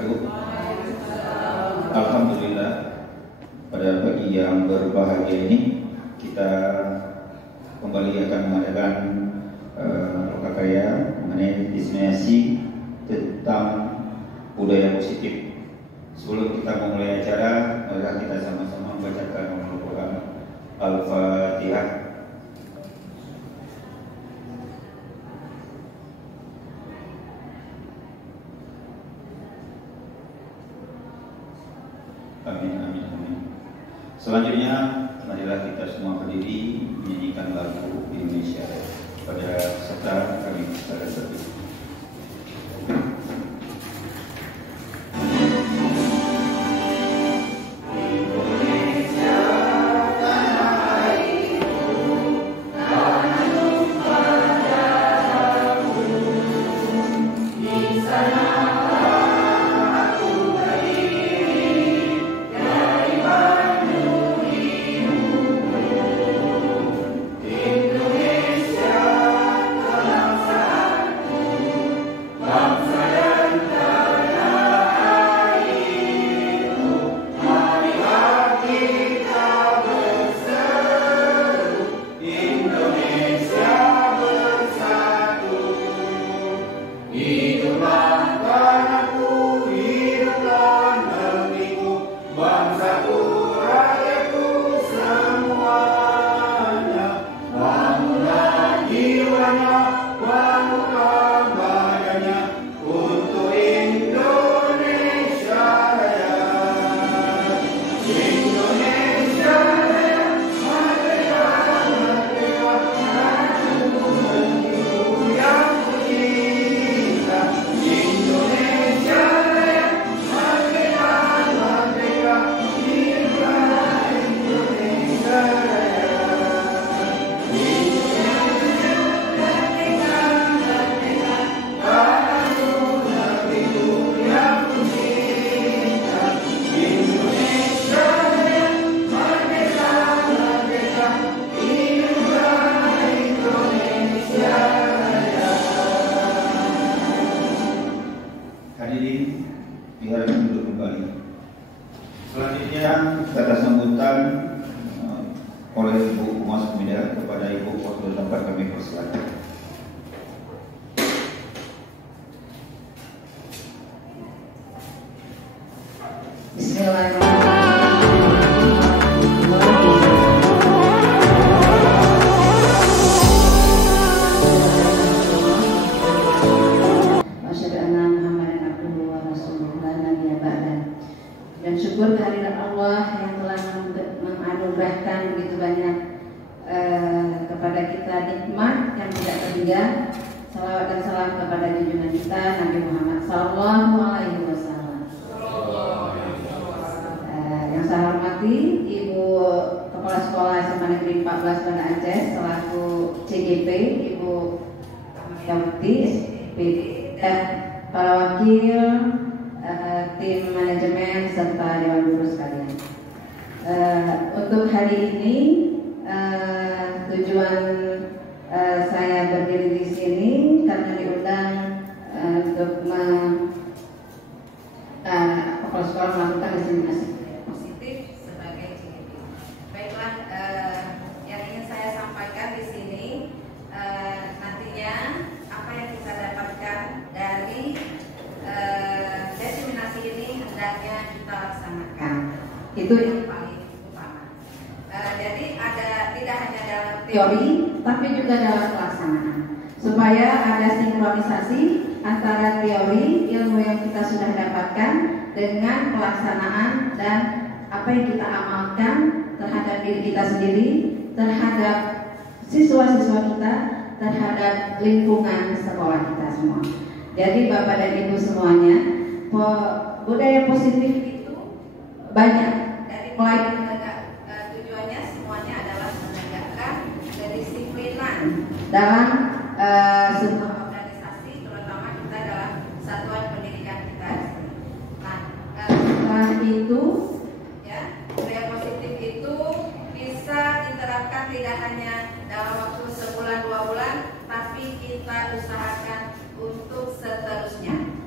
wabarakatuh. Alhamdulillah, pada pagi yang berbahagia ini kita kembali akan mengadakan lokakaya mengenai diseminasi tentang budaya positif. Sebelum kita memulai acara, mari kita sama-sama membacakan Al-Quran Al-Fatihah. Amin, amin, amin. Selanjutnya, marilah kita semua berdiri menyanyikan lagu Indonesia pada serta kami secara tertib. Dan syukur kehadirat Allah yang telah menganugerahkan begitu banyak kepada kita nikmat yang tidak terhingga. Salawat dan salam kepada junjungan kita Nabi Muhammad Sallallahu Alaihi Wasallam. Yang saya hormati Ibu Kepala Sekolah SMA Negeri 14 Banda Aceh selaku CGP, Ibu Yauti SPD, dan para wakil tim manajemen serta dewan guru sekalian. Untuk hari ini tujuan saya berdiri di sini karena diundang untuk kepala sekolah melakukan diseminasi positif sebagai CGP. Baiklah, yang ingin saya sampaikan di sini nantinya apa yang kita dapatkan dari diseminasi ini hendaknya kita laksanakan. Itu yang paling utama. Jadi tidak hanya dalam teori, tapi juga dalam pelaksanaan, supaya ada sinkronisasi antara teori ilmu yang kita sudah dapatkan dengan pelaksanaan dan apa yang kita amalkan terhadap diri kita sendiri, terhadap siswa-siswa kita, terhadap lingkungan sekolah kita semua. Jadi Bapak dan Ibu semuanya, budaya positif itu banyak. Dari mulai tujuannya semuanya adalah menegakkan kedisiplinan dalam sebuah organisasi, terutama kita dalam satuan pendidikan kita. Nah, setelah itu, ya, budaya positif itu bisa diterapkan tidak hanya dalam waktu sebulan 2 bulan, tapi kita usahakan untuk seterusnya.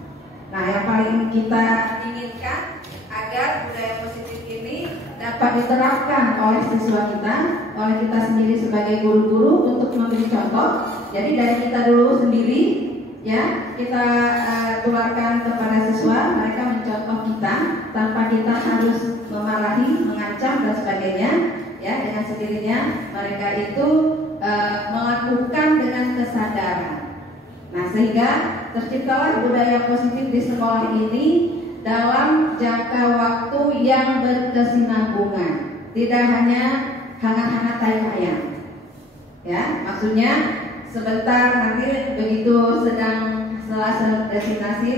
Nah, yang paling kita inginkan agar budaya positif ini dapat diterapkan oleh siswa kita, oleh kita sendiri sebagai guru-guru untuk memberi contoh. Jadi dari kita dulu sendiri, ya, kita keluarkan kepada siswa, mereka mencontoh kita tanpa kita harus memarahi, mengancam dan sebagainya. Ya, dengan sendirinya mereka itu melakukan dengan kesadaran. Nah, sehingga terciptalah budaya positif di sekolah ini dalam jangka waktu yang berkesinambungan, tidak hanya hangat-hangat tai ayam. Ya, maksudnya sebentar nanti begitu sedang selesai destinasi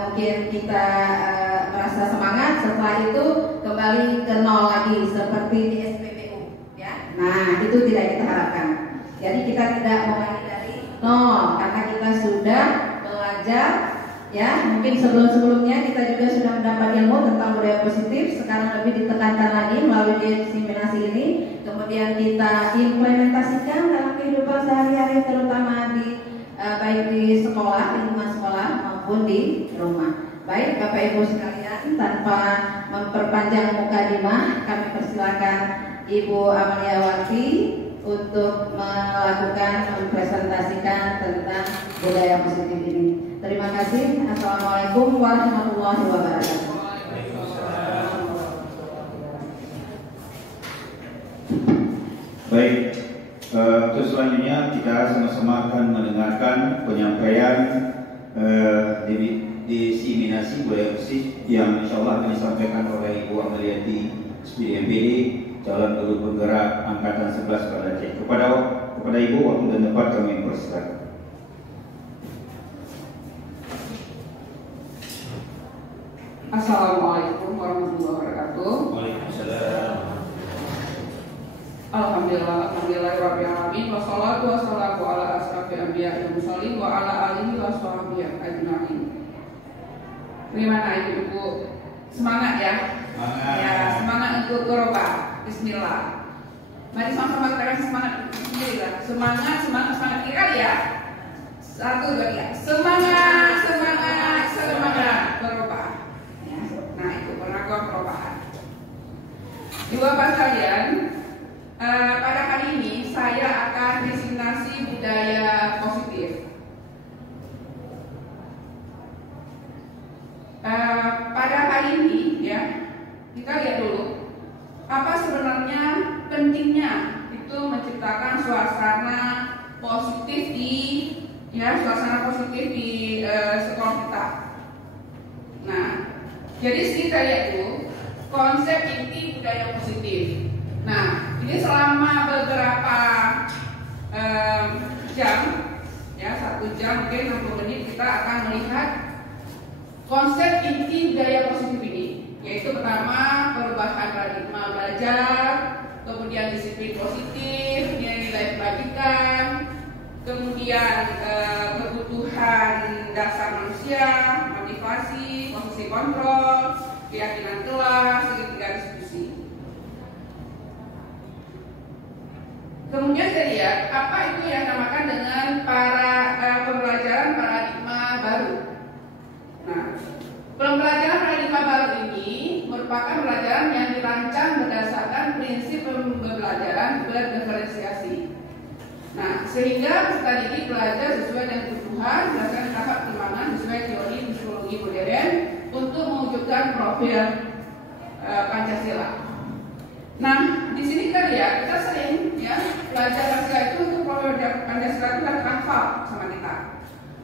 mungkin kita merasa semangat, setelah itu kembali ke nol lagi seperti di SPBU. Ya, nah itu tidak kita harapkan. Jadi kita tidak mulai dari nol karena kita sudah belajar. Ya, mungkin sebelum-sebelumnya kita juga sudah mendapat ilmu tentang budaya positif. Sekarang lebih ditekankan lagi melalui diseminasi ini. Kemudian kita implementasikan dalam kehidupan sehari-hari, terutama di baik di sekolah, lingkungan sekolah maupun di rumah. Baik Bapak Ibu sekalian, tanpa memperpanjang mukadimah, kami persilakan Ibu Amaliawati untuk melakukan mempresentasikan tentang budaya positif ini. Terima kasih. Assalamualaikum warahmatullahi wabarakatuh. Baik, terus selanjutnya kita sama-sama akan mendengarkan penyampaian diseminasi budaya positif yang insya Allah akan disampaikan oleh Ibu Amaliawati, SPD MPD, calon guru penggerak angkatan 11 pada Aceh. Kepada Ibu, waktu dan tempat kami persilakan. Assalamualaikum warahmatullahi wabarakatuh. Waalaikumsalam. Alhamdulillahirabbil alamin wassalatu wassalamu ala asrofil anbiya'i wal mursalin wa ala alihi washabbihi ajmain. Gimana Ibu? Semangat ya? Semangat. Ya, semangat untuk Qur'an. Bismillah. Mari sama-sama kita semangat sendiri. Semangat kali ya. 1, 2, 3. Semangat Qur'an. Nah, itu pengakuan perubahan. Ibu bapak sekalian, pada hari ini saya akan diseminasi budaya positif. Pada hari ini, ya, kita lihat dulu apa sebenarnya pentingnya itu menciptakan suasana positif di sekolah kita. Nah, jadi kita lihat dulu konsep inti budaya positif. Nah, ini selama beberapa jam, ya 1 jam mungkin 60 menit kita akan melihat konsep inti budaya positif ini, yaitu pertama perubahan paradigma belajar, kemudian disiplin positif, nilai-nilai kebajikan, kemudian kebutuhan dasar manusia, motivasi, posisi kontrol, keyakinan kelas, segitiga diskusi. Kemudian saya lihat apa itu yang dinamakan dengan pembelajaran paradigma baru. Nah, pembelajaran paradigma baru ini merupakan pembelajaran yang dirancang berdasarkan prinsip pembelajaran berdiferensiasi. Nah, sehingga peserta didik belajar sesuai dengan kebutuhan berdasarkan tahap perkembangan sesuai teori psikologi modern untuk mewujudkan profil Pancasila. Nah, di sini kita lihat kita sering ya belajar Pancasila itu untuk profil Pancasila itu kan hafal sama kita.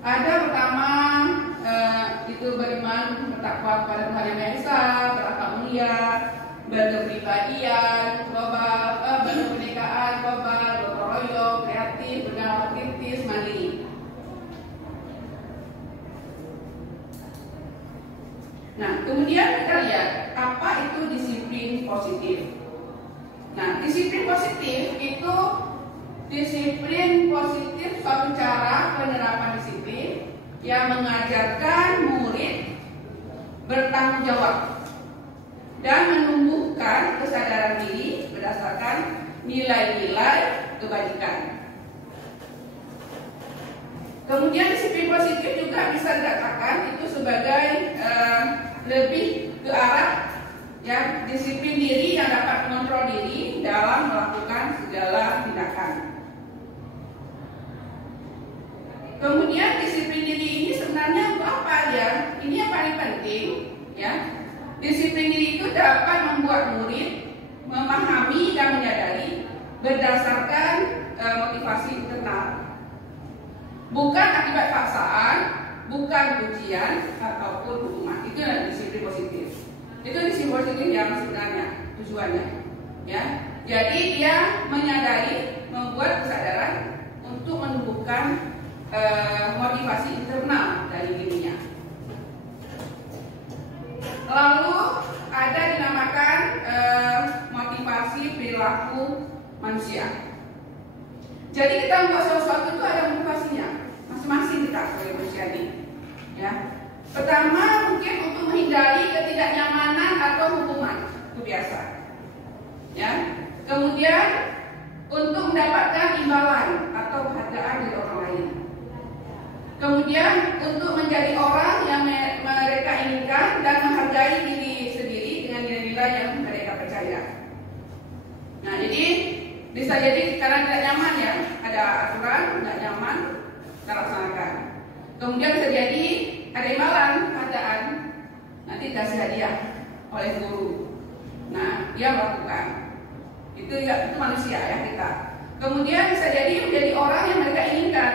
Ada pertama itu beriman bertakwa kepada Tuhan Yang Maha Esa, berakhlak mulia, berkepribadian global, berkebinekaan global, gotong royong, kreatif, berdampak kritis, mandiri. Nah, kemudian kita lihat apa itu disiplin positif. Nah, disiplin positif itu suatu cara penerapan disiplin yang mengajarkan murid bertanggung jawab dan menumbuhkan kesadaran diri berdasarkan nilai-nilai kebajikan. Kemudian disiplin positif juga bisa dikatakan itu sebagai lebih ke arah ya disiplin diri yang dapat mengontrol diri dalam melakukan segala tindakan. Kemudian disiplin diri ini sebenarnya untuk apa ya? Ini yang paling penting ya. Disiplin diri itu dapat membuat murid memahami dan menyadari berdasarkan motivasi internal, bukan akibat paksaan, bukan ujian ataupun hukuman. Itu adalah disiplin positif. Itu disiplin positif yang sebenarnya tujuannya ya. Jadi dia menyadari, membuat kesadaran untuk menumbuhkan motivasi internal dari dirinya. Lalu ada dinamakan motivasi perilaku manusia. Jadi kita membuat sesuatu itu ada motivasinya masing-masing kita sebagai manusia ini ya. Pertama mungkin untuk menghindari ketidaknyamanan atau hukuman, itu biasa ya. Kemudian untuk mendapatkan imbalan atau penghargaan dari orang lain. Kemudian untuk menjadi orang yang mereka inginkan dan menghargai diri sendiri dengan nilai-nilai yang mereka percaya. Nah, jadi bisa jadi karena tidak nyaman ya, ada aturan tidak nyaman kita laksanakan. Kemudian bisa jadi ada imbalan keadaan, nanti dikasih hadiah oleh guru. Nah, dia melakukan itu ya, itu manusia ya kita. Kemudian bisa jadi menjadi orang yang mereka inginkan,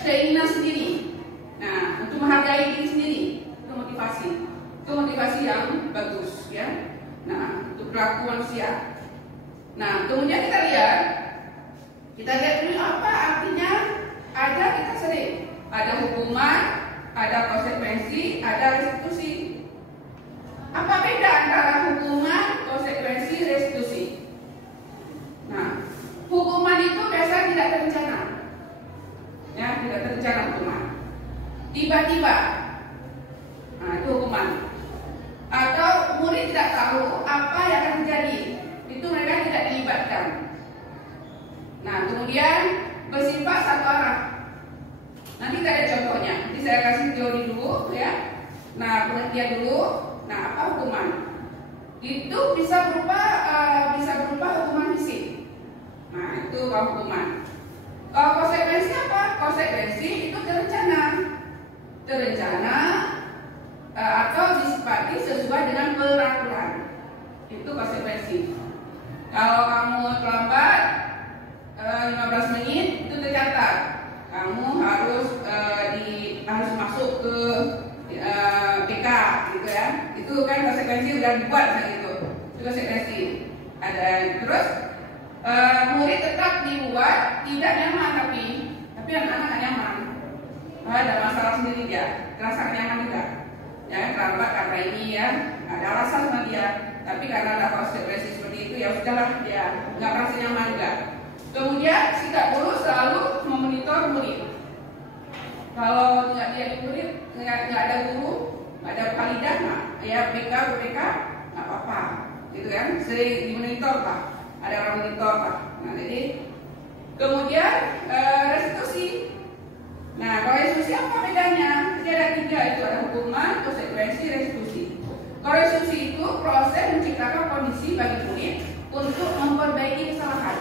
keinginan sendiri. Nah, untuk menghargai diri sendiri, itu motivasi yang bagus ya. Nah, untuk perilaku manusia. Nah, kemudian kita lihat dulu apa artinya ada kita sering ada hukuman, ada konsekuensi, ada restitusi. Apa beda antara hukuman, konsekuensi, restitusi? Nah, hukuman itu biasanya tidak terencana. Ya, tidak terencana hukuman. Tiba-tiba. Nah, itu hukuman. Atau murid tidak tahu apa yang akan terjadi. Itu mereka tidak dilibatkan. Nah, kemudian bersifat satu arah. Nanti kita ada contohnya. Nanti saya kasih teori dulu ya. Nah, pengertian dulu. Nah, apa hukuman? Itu bisa berupa hukuman fisik. Nah, itu hukuman. Kalau konsekuensi apa? Konsekuensi itu terencana atau disepakati sesuai dengan peraturan. Itu konsekuensi. Kalau kamu terlambat 15 menit itu tercatat. Kamu harus masuk ke PK gitu ya. Itu kan konsekuensi udah dibuat gitu. Itu konsekuensi. Ada terus murid tetap dibuat tidak nyaman tapi anak-anak nggak nyaman. Ada masalah sendiri dia, terasa nyaman juga. Ya terlambat karena ini ya, ada alasan sama dia. Tapi karena ada konsekuensi seperti itu ya sudahlah dia nggak merasa nyaman juga. Kemudian sikap guru selalu memonitor murid. Kalau nggak dia murid, nggak ada guru, nggak ada palidah, ya BK nggak apa-apa, gitu kan? Sering dimonitor pak, ada orang monitor pak. Nah jadi kemudian restitusi. Nah kalau restitusi apa bedanya? Jadi ada 3 itu ada hukuman, konsekuensi, restitusi. Kalau restitusi itu proses menciptakan kondisi bagi murid untuk memperbaiki kesalahan.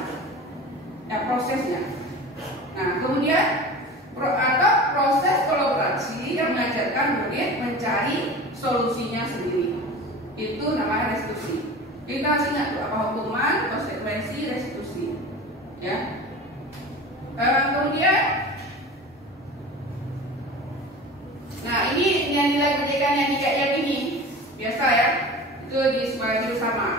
Ya prosesnya. Nah kemudian atau proses kolaborasi yang mengajarkan murid mencari solusinya sendiri. Itu namanya restitusi. Kita harus ingat tuh apa hukuman, konsekuensi, restitusi. Ya. Kemudian, nah ini nilai pendidikan yang diyakini biasa ya. Itu di sekolah sama.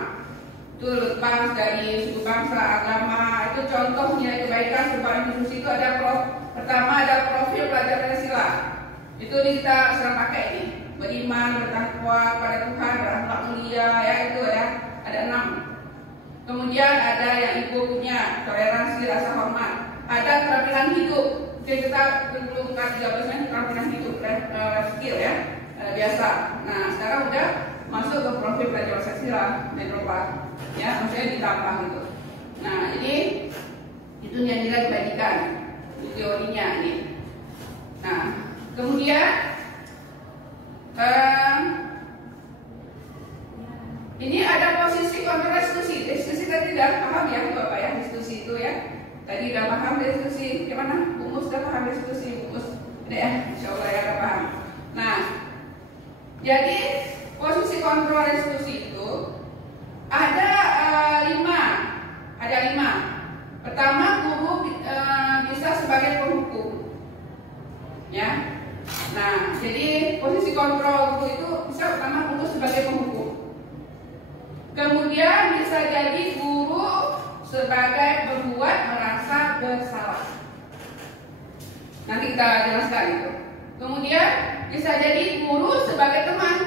Itu lepas dari suku bangsa, agama. Itu contoh nilai kebaikan sebuah institusi itu ada pertama ada profil pelajar Pancasila. Itu kita sering pakai ini. Beriman, bertakwa pada Tuhan, berakhlak mulia, ya itu ya. Ada 6. Kemudian ada yang ibu punya toleransi, rasa hormat. Ada keterampilan hidup. Jadi kita belum kan 13 menit keterampilan hidup, skill ya, biasa. Nah sekarang udah masuk ke profil pelajar Pancasila, Eropa. Ya, maksudnya ditambah gitu. Nah, jadi itu nilai kebaikan. teorinya ini. Nah, kemudian ini ada posisi kontrol restitusi. Restitusi tadi udah paham ya Bapak ya, restitusi itu ya. Tadi udah paham restitusi. Gimana? Umus udah paham restitusi? Umus udah ya, insya Allah ya udah paham. Nah, jadi posisi kontrol restitusi itu ada lima. Pertama, guru bisa sebagai penghukum, ya. Nah, jadi posisi kontrol guru itu bisa pertama guru sebagai penghukum. Kemudian bisa jadi guru sebagai pembuat merasa bersalah. Nanti kita jelaskan itu. Kemudian bisa jadi guru sebagai teman.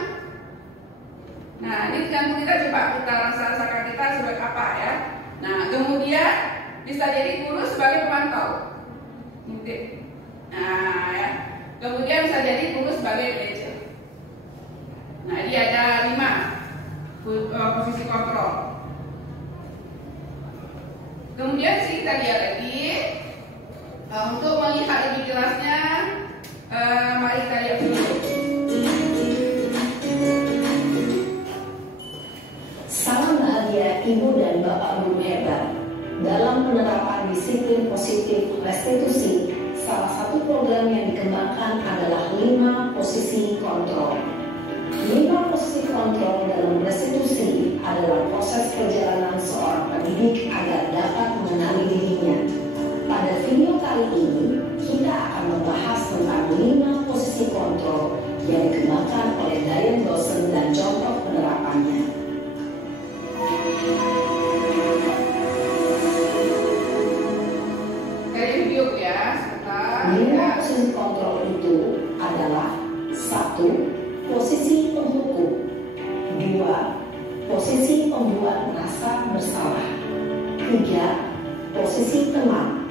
Nah, ini tergantung kita, coba kita rasa-rasakan kita sebagai apa ya. Nah, kemudian bisa jadi guru sebagai pemantau. Nah, ya. Kemudian bisa jadi guru sebagai manajer. Nah, ini ada 5 posisi kontrol. Kemudian kita lihat lagi untuk melihat lebih jelasnya, mari kita lihat dulu. Salam bahagia Ibu dan Bapak Guru hebat. Dalam penerapan disiplin positif restitusi, salah satu program yang dikembangkan adalah 5 posisi kontrol. 5 posisi kontrol dalam restitusi adalah proses perjalanan seorang pendidik agar dapat mengenali dirinya. Pada video kali ini, kita akan membahas tentang 5 posisi kontrol yang dikembangkan oleh Diane Dawson dan contoh penerapannya. Dari video ya, sebentar. 5 posisi kontrol itu adalah 1. Posisi penghukum, 2. Posisi pembuat merasa bersalah, 3. Posisi teman,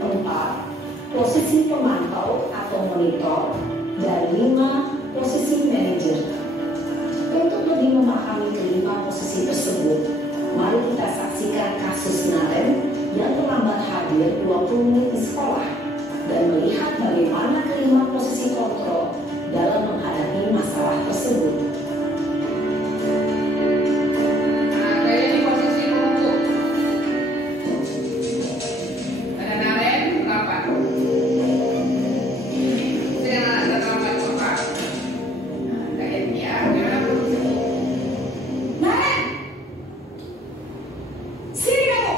4. Posisi pemantau atau monitor, dan 5. Posisi manajer. Untuk lebih memahami kelima posisi tersebut, mari kita saksikan kasus Naren yang terlambat hadir 20 menit di sekolah dan melihat bagaimana kelima posisi kontrol dalam menghadapi masalah tersebut. Nah, dari ini posisi penghukum. Ada Naren terlambat. Jangan ada terlambat Bapak. Nah, kayak ini ya. Gimana posisi? Naren, sini kamu.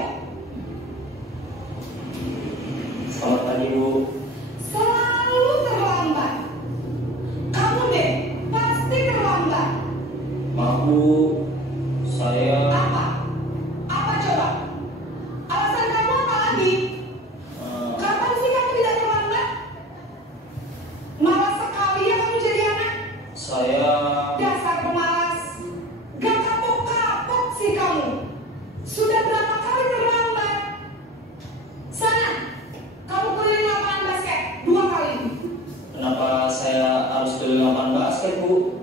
Selamat pagi Bu. Selalu terlambat. Kamu deh pasti terlambat. Maaf Bu, saya Apa? Apa coba? Alasan kamu apa lagi? Kapan sih kamu tidak terlambat? Malas sekali ya kamu jadi anak. saya Dasar pemalas. Gak kapok-kapok sih kamu. Sudah berapa kali terlambat? Sana, kamu keliling lapangan basket 2 kali. kenapa saya harus keliling lapangan basket Bu?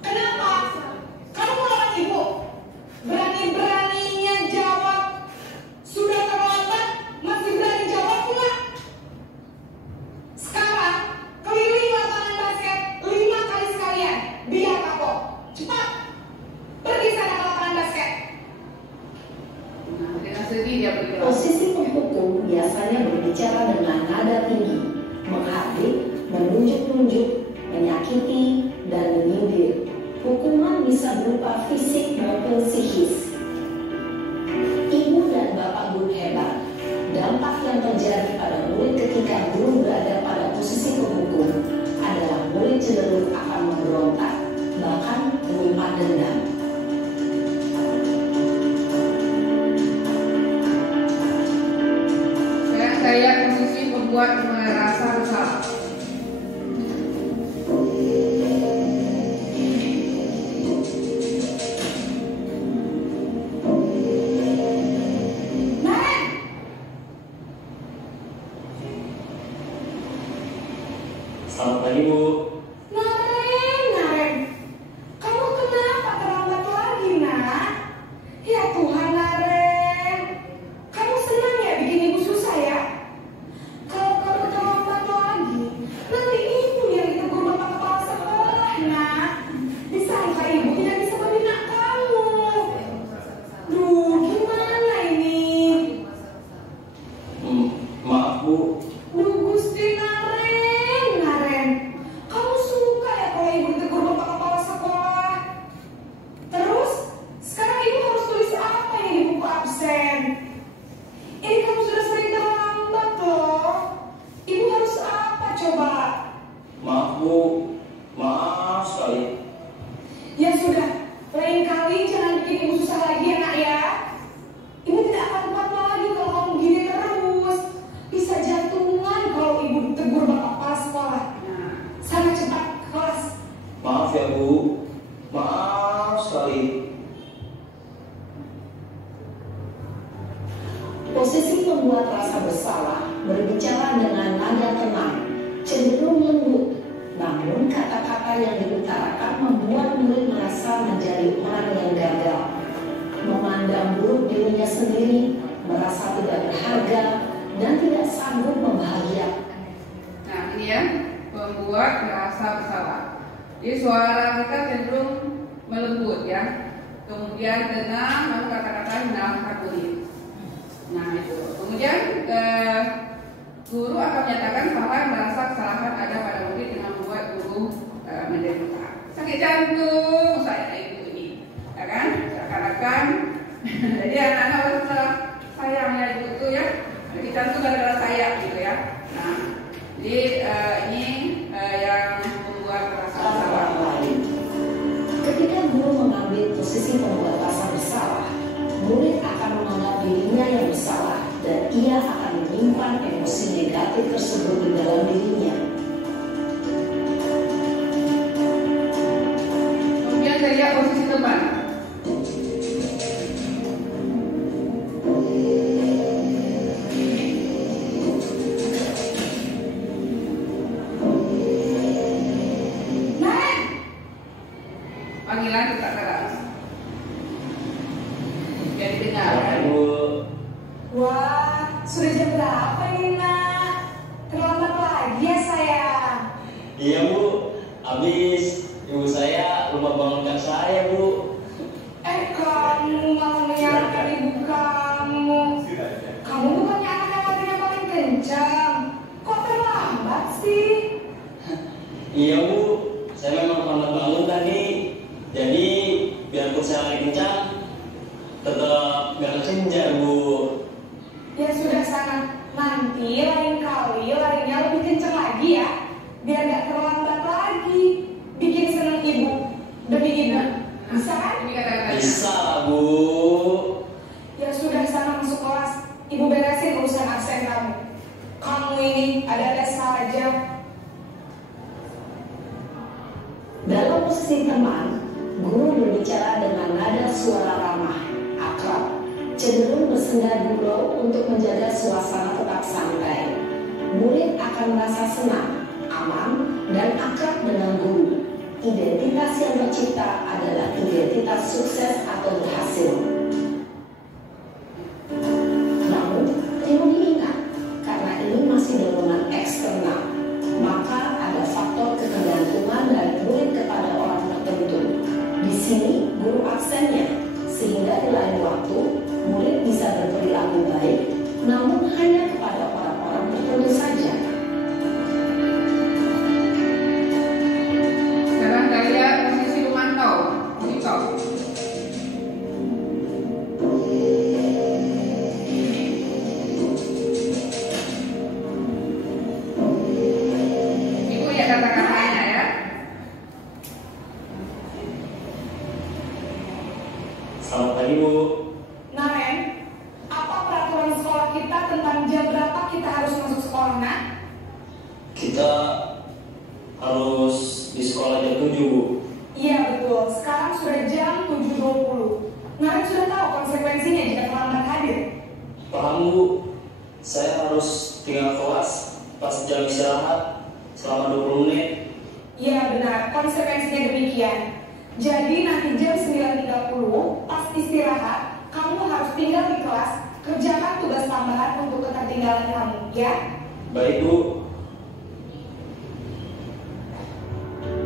Kenapa? Kamu melawan ibu. Berani-beraninya jawab. Sudah terlambat, masih berani jawab pula. Sekarang, keliling lapangan basket 5 kali sekalian. Biar kapok. Cepat. Pergi sana ke lapangan basket. Nah, dengan sedih dia bergerak. Posisi penghukum biasanya berbicara dengan nada tinggi, menghardik, menunjuk-nunjuk, menyakiti, dan menyindir. Hukuman bisa berupa fisik maupun psikis. Ibu dan Bapak Guru hebat, dampak yang terjadi pada murid ketika guru berada pada posisi penghukum adalah murid cenderung akan memberontak, bahkan menyimpan dendam. Saya posisi pembuat merasa bersalah. Naren! membuat rasa bersalah berbicara dengan nada tenang, cenderung lembut, namun kata-kata yang diutarakan membuat murid merasa menjadi orang yang gagal, memandang buruk dirinya sendiri, merasa tidak berharga, dan tidak sanggup membahagiakan. Nah, ini ya, membuat merasa bersalah. Jadi suara kita cenderung melembut ya. Kemudian tenang, lalu kata-kata menyenangkan murid. Nah itu. Kemudian guru akan menyatakan hal yang merasa kesalahan ada pada murid dengan membuat guru menderita. Sakit jantung saya itu ini, ya kan? Seakan-akan. Jadi anak-anak merasa sayangnya itu ya. Sakit jantung gara-gara saya gitu ya. Nah, jadi ini yang membuat merasa bersalah. Ketika guru mengambil posisi pembuat rasa bersalah, murid akan menganggap dirinya yang bersalah dan ia akan menyimpan emosi negatif tersebut di dalam dirinya. Kemudian saya lihat posisi teman. Panggilan tetap keras. Jadi dengar. Wah, sudah jam berapa ini, Nak? Terlambat lagi ya, sayang? Iya Bu, habis ibu saya lupa bangunkan saya Bu. Kamu malah menyalahkan ibu kamu. Kamu bukannya anak yang hatinya paling kencang. Kok terlambat sih? Iya Bu, saya memang terlambat bangun tadi. Jadi biarpun saya lagi kencang, tetap gak kencang Bu. Ya sudah sana, nanti lain kali larinya lebih kencang lagi ya. Biar gak terlambat lagi. Bikin senang ibu demi ibu. Bisa kan? Ini kata-kata. Bisa Bu. Ya sudah sana masuk kelas. Ibu beresin urusan absen kamu. Kamu ini ada-ada saja. Dalam posisi teman, guru berbicara dengan nada suara ramah, akrab, cenderung bersenda gurau untuk menjaga suasana tetap santai. Murid akan merasa senang, aman, dan akrab dengan guru. Identitas yang tercipta adalah identitas sukses atau berhasil. Namun, perlu diingat, karena ini masih dorongan eksternal, maka ada faktor ketergantungan dari murid kepada orang tertentu. Di sini, guru absennya, sehingga di lain waktu, murid bisa berperilaku baik, namun hanya kepada orang-orang tertentu saja. Sekarang kita lihat posisi pemantau, monitor. Ibu ya kata-katanya ya. Selamat pagi Bu. Naren, apa peraturan sekolah kita tentang jam berapa kita harus masuk sekolah, Nak? Kita harus di sekolah jam 7 Bu. Iya betul, sekarang sudah jam 7.20. Naren sudah tahu konsekuensinya jika terlambat hadir. Paham Bu, saya harus tinggal kelas pas jam istirahat selama 20 menit. Iya benar, konsekuensinya demikian. Jadi nanti jam 9.30 pas istirahat, kamu harus tinggal di kelas, kerjakan tugas tambahan untuk ketertinggalan kamu, ya? Baik Bu.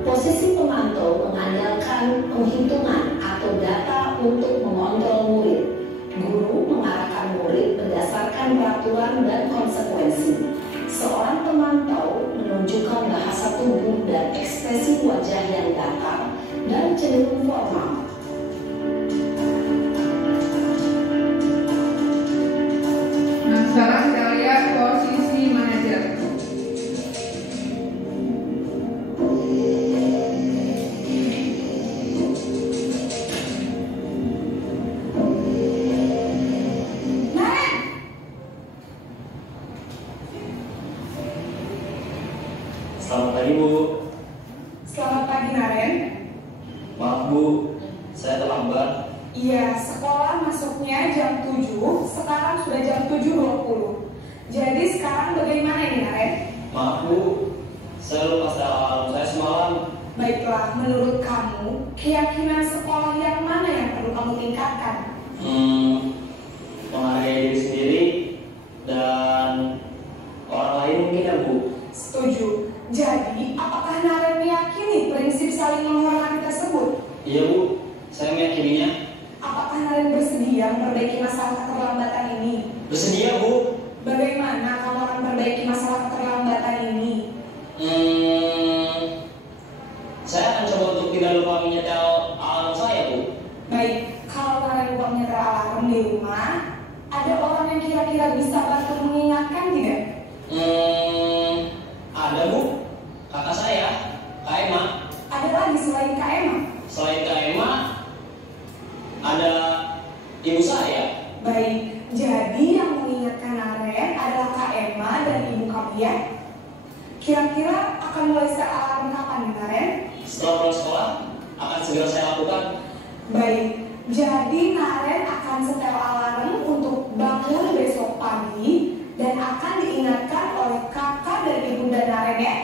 Posisi pemantau mengandalkan penghitungan atau data untuk mengontrol murid. Guru mengarahkan murid berdasarkan peraturan dan konsekuensi. Seorang pemantau menunjukkan bahasa tubuh dan ekspresi wajah yang datar dan cenderung formal. Nah, sekarang kita lihat posisi manajer. Naren! Selamat pagi Bu. Selamat pagi, Naren. Maaf Bu, saya terlambat. Iya, sekolah masuknya jam 7, sekarang sudah jam 7.20. Jadi sekarang bagaimana ini, Naren? Maaf Bu, saya lupa setel alarm saya semalam. Baiklah, menurut kamu, keyakinan sekolah yang mana yang perlu kamu tingkatkan? Menghargai diri sendiri dan orang lain mungkin ya Bu. Setuju. Jadi, apakah Naren meyakini prinsip saling menghormati tersebut? Iya Bu, saya meyakininya. Apakah Naren bersedia memperbaiki masalah keterlambatan ini? Bersedia Bu. Bagaimana kamu akan memperbaiki masalah keterlambatan ini? Saya akan coba untuk tidak lupa menyetel alarm saya Bu. Baik, kalau Naren lupa menyetel alarm di rumah, ada orang yang kira-kira bisa bantu mengingatkan tidak? Ada Bu, kakak saya, Kak Emma. Ada lagi selain Kak Emma? Selain Kak Emma, ada ibu saya. Baik, jadi yang mengingatkan Naren adalah Kak Emma dan ibu kamu ya? Kira-kira akan mulai setel alarm kapan nih, Naren? Setelah pulang sekolah, akan segera saya lakukan. Baik, jadi Naren akan setel alarm untuk bangun besok pagi dan akan diingatkan oleh kakak dan ibunda Naren ya.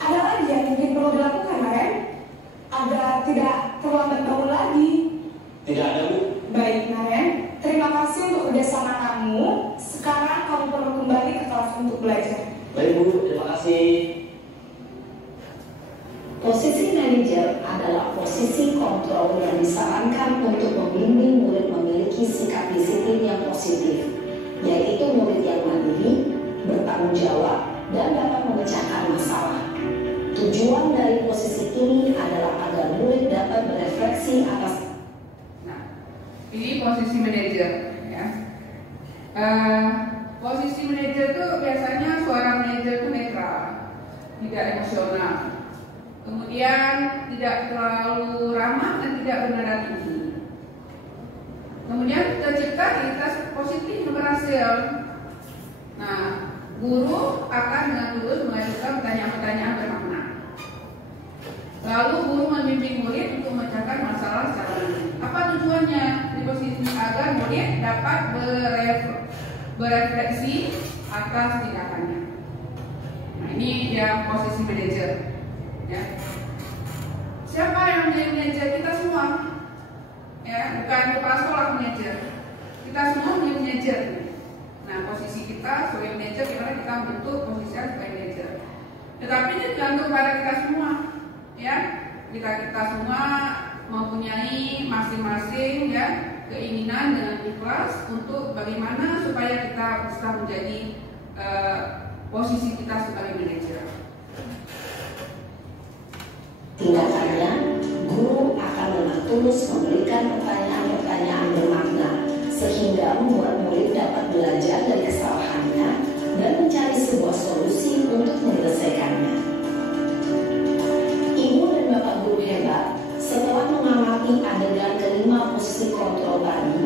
Ada lagi yang mungkin perlu dilakukan, Naren? Agar tidak terlambat bangun lagi. Tidak ada Bu. Baik, Naren. Terima kasih untuk kerjasama kamu. Sekarang kamu perlu kembali ke kelas untuk belajar. Baik Bu, terima kasih. Posisi manajer adalah posisi kontrol yang disarankan untuk membimbing murid memiliki sikap disiplin yang positif, yaitu murid yang mandiri, bertanggung jawab, dan dapat memecahkan masalah. Tujuan dari posisi ini adalah agar murid dapat berefleksi atas. Ini posisi manajer, ya. Posisi manajer itu biasanya suara manajer itu netral, tidak emosional, kemudian tidak terlalu ramah dan tidak bernada tinggi. Kemudian tercipta identitas positif yang berhasil. Nah, guru akan dengan tulus mengajukan pertanyaan-pertanyaan bermakna. Lalu guru membimbing murid untuk memecahkan masalah secara mandiri. Apa tujuannya di posisi ini? Agar murid dapat berefleksi atas tindakannya. Nah, ini yang posisi manajer. Ya. Siapa yang menjadi manajer? Kita semua. Ya, bukan kepala sekolah manajer. Kita semua menjadi manajer. Nah, posisi kita sebagai manajer, gimana kita membentuk posisi sebagai manajer. Tetapi ini tergantung pada kita semua. Ya, kita semua mempunyai masing-masing ya keinginan dengan ikhlas untuk bagaimana supaya kita bisa menjadi posisi kita sebagai manajer. Tindakannya, guru akan dengan tulus memberikan pertanyaan-pertanyaan bermakna sehingga membuat murid dapat belajar dari kesalahannya dan mencari sebuah solusi untuk menyelesaikannya. Ibu dan Bapak guru hebat, setelah mengamati adegan kelima posisi kontrol tadi,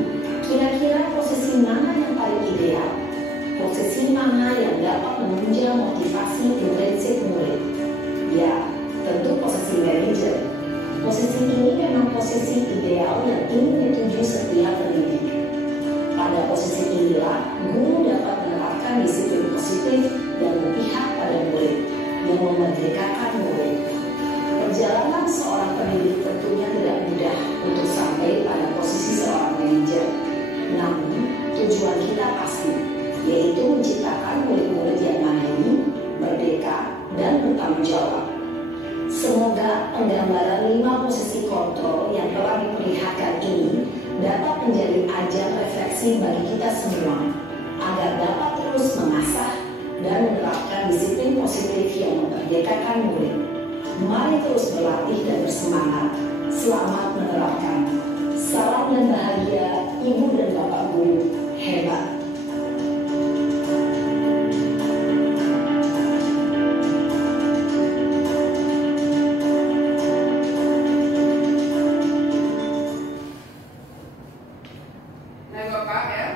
kira-kira posisi mana yang paling ideal? Posisi mana yang dapat menunjang motivasi intrinsi murid? Ya, tentu posisi manajer. Posisi ini memang posisi ideal yang ingin dituju setiap pendidik. Pada posisi inilah, guru dapat menerapkan disiplin positif dan berpihak pada murid, yang memerdekakan murid. Perjalanan seorang pendidik tentunya tidak mudah untuk sampai pada posisi seorang manajer. Namun, tujuan kita pasti, yaitu menciptakan murid-murid yang mandiri, merdeka, dan bertanggung jawab. Semoga penggambaran 5 posisi kontrol yang telah diperlihatkan ini dapat menjadi ajang refleksi bagi kita semua, agar dapat terus mengasah dan menerapkan disiplin positif yang memerdekakan murid. Mari terus berlatih dan bersemangat. Selamat menerapkan. Salam dan bahagia, Ibu dan Bapak guru hebat. Nah, Bapak ya,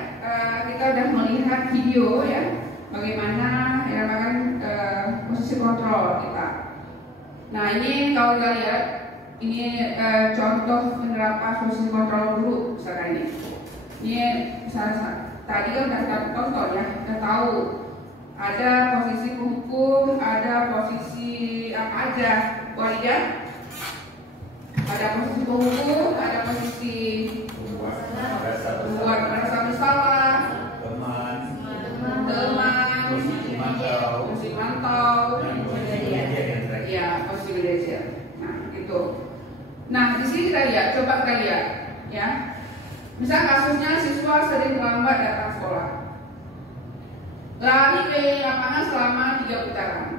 kita udah melihat video ya, bagaimana ya kan posisi kontrol kita. Nah, ini kalau kita lihat ini contoh penerapan fungsi kontrol guru misalkan ini. Ini misalnya tadi kan kita tonton ya, kita tahu ada posisi penghukum, ada posisi apa aja, Walidah? Ada posisi penghukum, ada posisi buat merasa bersalah, teman, posisi mantau, ya posisi belajar. Nah itu. Nah di sini kita lihat, coba kita lihat, ya. Misal kasusnya siswa sering terlambat datang sekolah, lari ke lapangan selama 3 putaran.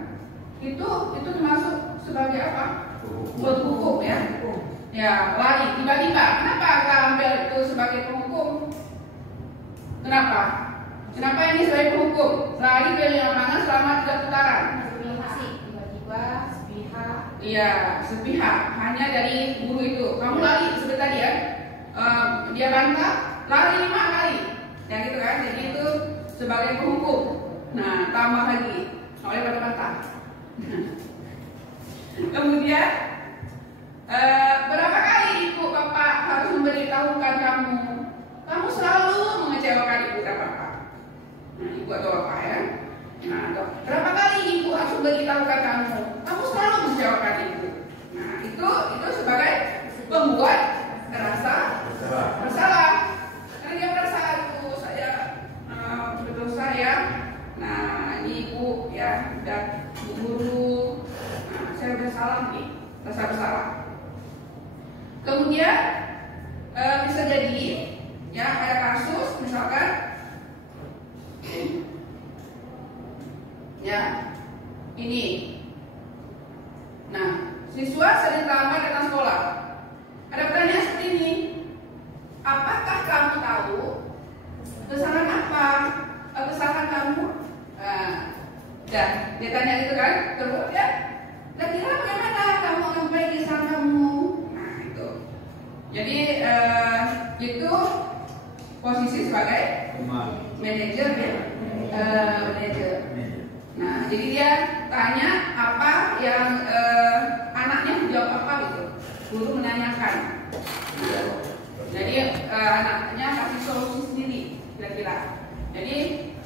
Itu termasuk sebagai apa? Penghukum ya. Ya, lari tiba-tiba. Kenapa kita ambil itu sebagai penghukum? Kenapa? Kenapa ini sebagai penghukum? Lari ke lapangan selama 3 putaran. Tiba-tiba sepihak. Iya, sepihak. Hanya dari guru itu. Kamu lari seperti tadi ya. Dia bantah, lari 5 kali. Ya gitu kan. Jadi itu sebagai penghukum. Nah, tambah lagi oleh bantah. Kemudian berapa kali ibu bapak harus memberitahukan kamu? Kamu selalu mengecewakan ibu dan bapak. Nah, ibu atau bapak ya. Nah, berapa kali ibu harus memberitahukan kamu? Kamu selalu mengecewakan ibu. Nah, itu sebagai pembuat rasa bersalah. Karena dia merasa itu saya berdosa ya. Nah, ini ibu ya dan guru. Nah, saya udah salah nih, rasa bersalah. Kemudian bisa jadi ya ada kasus misalkan ya ini. Nah, siswa sering terlambat datang sekolah. Ada pertanyaan seperti ini. Apakah kamu tahu kesalahan apa? Kesalahan kamu? Dan dia tanya itu kan, terus ya. Kira-kira bagaimana kamu akan perbaiki kesalahan kamu? Nah itu. Jadi itu posisi sebagai manajer ya. Manajer. Nah jadi dia tanya apa yang anaknya menjawab apa gitu. Guru menanyakan. Nah, jadi anaknya kasih solusi sendiri kira-kira. Jadi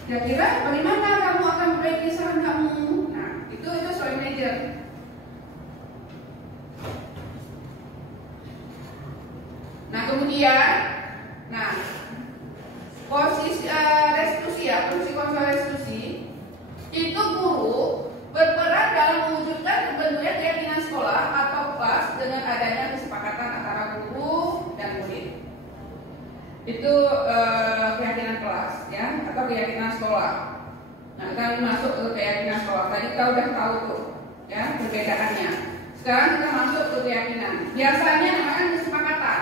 kira-kira bagaimana kamu akan memperbaiki kesalahan kamu? Nah itu sebagai manajer. Nah kemudian, posisi restitusi ya, fungsi kontrol restitusi itu guru berperan dalam mewujudkan kebenduan keyakinan sekolah atau kelas dengan adanya kesepakatan antara guru dan murid. Itu keyakinan kelas ya, atau keyakinan sekolah. Nah kita masuk ke keyakinan sekolah. Tadi kita udah tahu tuh ya perbedaannya. Sekarang kita masuk ke keyakinan. Biasanya namanya kesepakatan.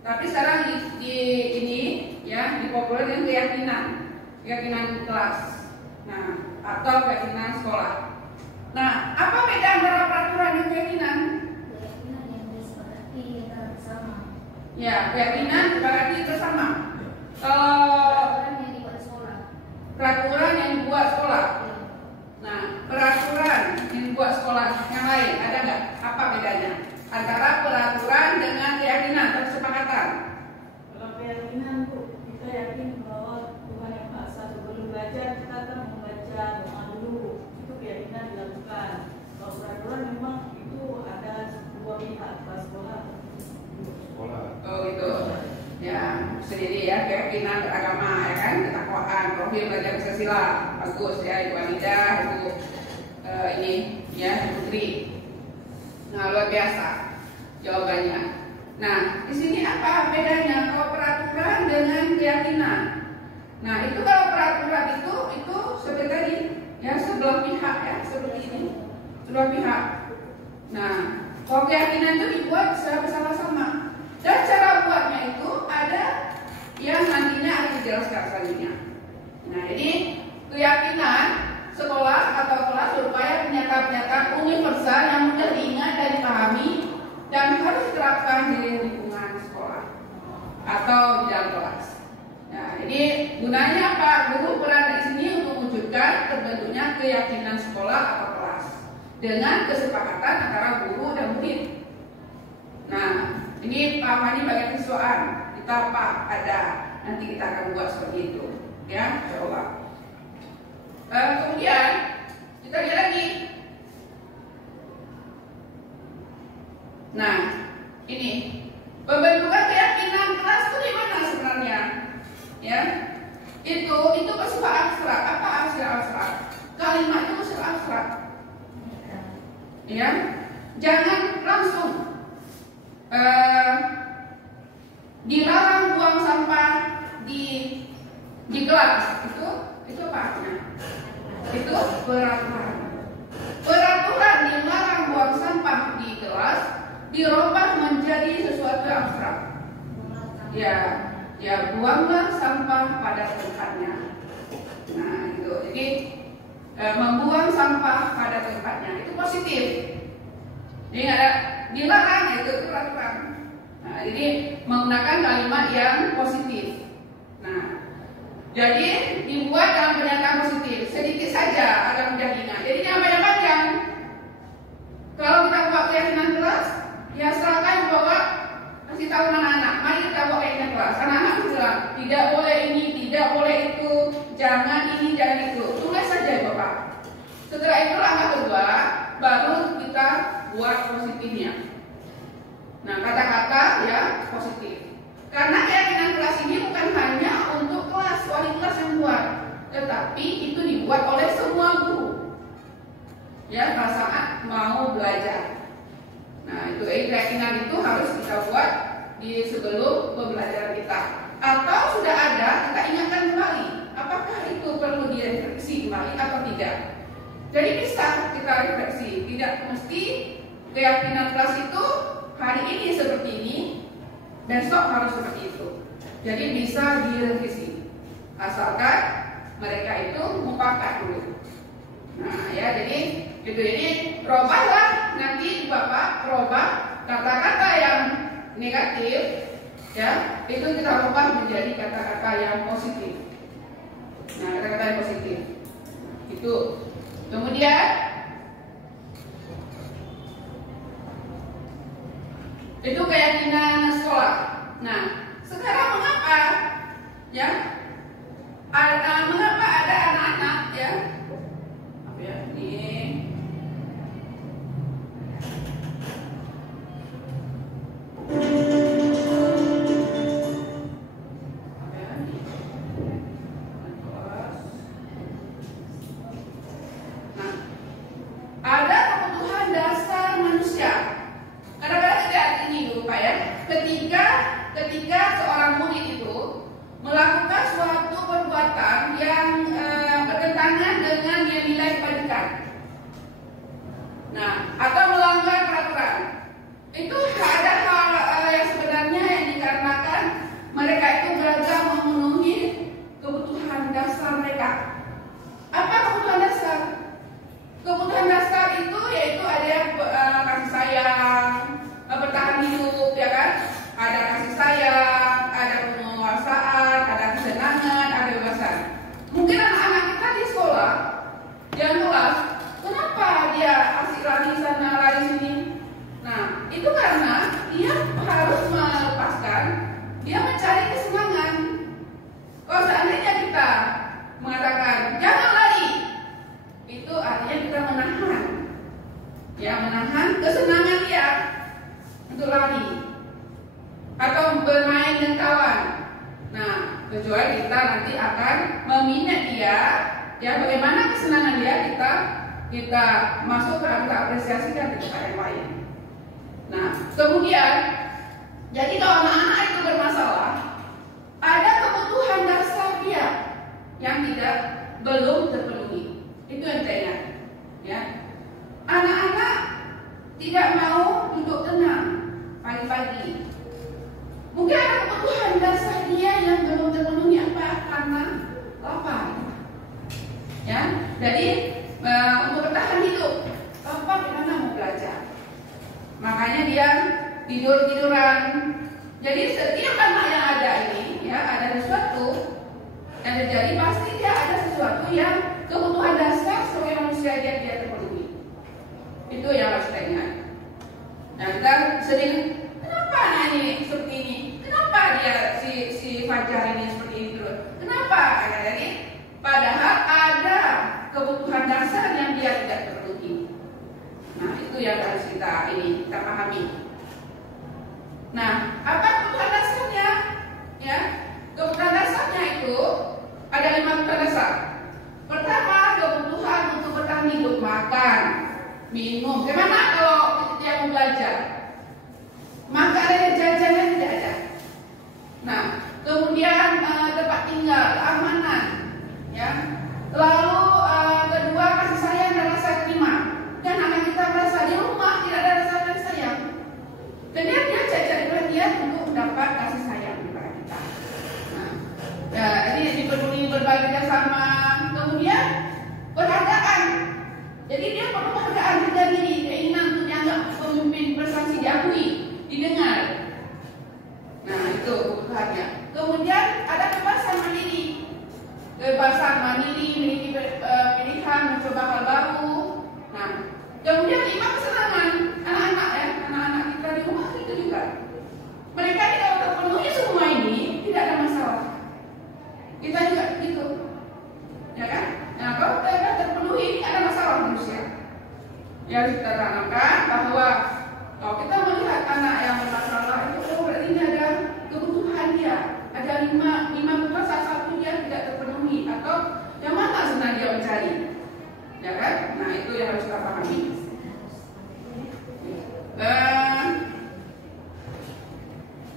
Tapi sekarang di ini ya dipopuler dengan keyakinan kelas, nah atau keyakinan sekolah. Nah apa beda antara peraturan dan keyakinan? Keyakinan yang disepakati bersama. Ya keyakinan disepakati bersama. Peraturan yang dibuat sekolah. Peraturan yang dibuat sekolah. Nah peraturan yang dibuat sekolah yang lain ada nggak? Apa bedanya antara peraturan dengan keyakinan atau kesepakatan? Kalau keyakinan Bu, kita yakin bahwa Tuhan yang Maha Esa sebelum belajar kita akan membaca doa dulu, itu keyakinan dilakukan. Kalau peraturan memang itu ada dua pihak, sekolah. Oh gitu. Ya sendiri ya keyakinan beragama ya kan, ketakwaan, profil belajar Pancasila bagus ya Ibu Anida, Ibu ini ya Putri. Nah luar biasa jawabannya. Nah di sini apa bedanya kalau peraturan dengan keyakinan? Nah itu kalau peraturan itu seperti tadi ya sebelah pihak ya seperti ini sebelah pihak. Nah kalau keyakinan itu dibuat secara bersama-sama dan cara buatnya itu ada yang nantinya akan dijelaskan selanjutnya. Nah jadi keyakinan sekolah atau kelas berupaya menyatakan universal yang mudah diingat dan dipahami dan harus diterapkan di lingkungan sekolah atau di dalam kelas. Nah, jadi gunanya apa? Guru peran di sini untuk mewujudkan terbentuknya keyakinan sekolah atau kelas dengan kesepakatan antara guru dan murid. Ini Fani bagian siswaan, kita apa ada, nanti kita akan buat seperti itu, ya, insya Allah. Kemudian kita lihat lagi. Nah, ini pembentukan keyakinan kelas itu di mana sebenarnya? Ya, itu bersifat abstrak. Apa abstrak? Kalimat itu bersifat abstrak. Ya, jangan langsung dilarang buang sampah di kelas. Itu apa artinya? Itu peraturan. Peraturan dilarang buang sampah di kelas dirubah menjadi sesuatu abstrak. Ya buanglah sampah pada tempatnya. Nah, itu. Jadi membuang sampah pada tempatnya itu positif. Jadi nggak ada dilarang, itu peraturan. Nah, jadi menggunakan kalimat yang positif. Nah, jadi dibuat dalam pernyataan positif. Sedikit saja ada menjadinya. Jadi jangan panjang-panjang. Kalau kita buat keyakinan kelas, ya silakan bawa kasih tahu anak-anak. Mari kita buat keyakinan kelas. Anak-anak bilang tidak boleh ini, tidak boleh itu, jangan ini, jangan itu. Tulis saja Bapak. Setelah itu langkah kedua, baru kita buat positifnya. Nah, kata-kata ya positif. Karena keyakinan kelas ini bukan hanya untuk kelas, wali kelas yang buat, tetapi itu dibuat oleh semua guru. Ya, pada saat mau belajar. Nah, itu keyakinan itu harus kita buat di sebelum pembelajaran kita. Atau sudah ada, kita ingatkan kembali. Apakah itu perlu direfleksi kembali atau tidak? Jadi bisa kita refleksi. Tidak mesti keyakinan kelas itu hari ini seperti ini, besok harus seperti itu. Jadi bisa direvisi, asalkan mereka itu mufakat dulu. Nah, ya, jadi itu ini robahlah nanti Bapak robah kata-kata yang negatif, ya, itu kita ubah menjadi kata-kata yang positif. Nah, kata-kata yang positif itu. Kemudian itu keyakinan sekolah. Nah, sekarang mengapa ya? Mengapa ada anak-anak ya? Apa ya? Ini ada kebutuhan dasar manusia. Kadang-kadang tidak ini dulu Pak ya. Ketika seorang murid itu melakukan suatu perbuatan yang bertentangan dengan nilai kebajikan, nah, atau melanggar peraturan, itu ada hal yang sebenarnya yang dikarenakan mereka itu gagal memenuhi kebutuhan dasar mereka. Apa kebutuhan dasar? Kebutuhan dasar itu yaitu ada yang kasih sayang, bertahan hidup, ya kan? Ada kasih sayang, ada penguasaan, ada kesenangan, ada kebebasan. Mungkin anak-anak kita di sekolah, yang kelas, kenapa dia asik lari sana, lari sini? Nah, itu karena dia harus melepaskan, dia mencari kesenangan. Kalau seandainya kita mengatakan jangan lari, itu artinya kita menahan, ya, menahan kesenangan dia untuk lari atau bermain dengan kawan. Nah, kecuali kita nanti akan meminat dia, ya, bagaimana kesenangan dia, kita masukkan, kita apresiasikan di tempat yang lain. Nah, kemudian jadi kalau anak-anak itu bermasalah, ada kebutuhan dasar dia yang belum terpenuhi. Itu yang saya ingat, ya. Anak-anak tidak mau duduk tenang pagi-pagi. Mungkin ada kebutuhan dasar dia yang belum terpenuhi. Apa? Karena lapar. Ya, jadi untuk bertahan hidup, lapar gimana mau belajar? Makanya dia tidur-tiduran. Jadi setiap anak yang ada ini, ya, ada sesuatu yang terjadi, pasti dia ada sesuatu yang kebutuhan dasar sebagai manusia dia terpenuhi. Itu yang harus kita ingat. Nah, kita sering, kenapa anak ini seperti ini? Kenapa dia si Fajar ini seperti itu? Kenapa? Jadi padahal ada kebutuhan dasar yang dia tidak terpenuhi. Nah, itu yang harus kita pahami. Nah, apa kebutuhan dasarnya? Ya, kebutuhan dasarnya itu ada 5 kebutuhan dasar. Pertama, kebutuhan untuk bertahan hidup, makan, minum. Gimana kalau dia mau belajar? Makanan jajannya tidak ada. Nah, kemudian tempat tinggal, keamanan, ya. Lalu kedua, kasih sayang dan rasa terima. Dan anak kita merasa di rumah tidak ada rasa kasih sayang. Kemudian dia cari perhatian untuk dapat kasih sayang kepada kita. Nah, ya, ini dipenuhi berbagi bersama. Kemudian penghargaan. Jadi dia perlu penghargaan harga diri, keinginan untuk dianggap pemimpin prestasi, diakui, didengar. Nah, itu kebutuhannya. Kemudian ada kebebasan mandiri. Kebebasan mandiri, memiliki pilihan, mencoba hal baru. Nah, kemudian 5 kesenangan anak-anak ya, anak-anak kita di rumah itu juga. Mereka kalau terpenuhi semua ini tidak ada masalah. Kita juga gitu, ya kan? Nah, kalau tidak terpenuhi ini ada masalah manusia. Ya, kita tanamkan bahwa kalau kita melihat anak yang bermasalah itu, berarti ini ada kebutuhan dia, ada 5 kebutuhan, salah satu dia tidak terpenuhi atau yang mana sebenarnya dia mencari, ya kan? Nah, itu yang harus kita pahami.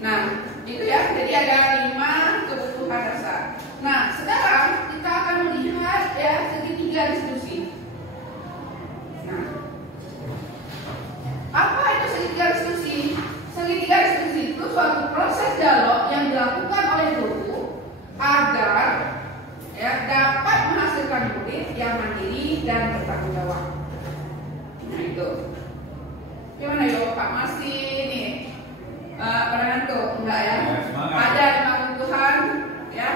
Nah, itu ya. Jadi ada 5 kebutuhan dasar. Nah, sekarang kita akan melihat ya segitiga diskusi. Nah, apa itu segitiga diskusi? Segitiga diskusi itu suatu proses dialog yang dilakukan oleh guru agar ya dapat menghasilkan murid yang mandiri dan bertanggung jawab. Nah, itu. Gimana ya Pak? Masih nih pada ngantuk enggak ya? Ada 5 kebutuhan ya.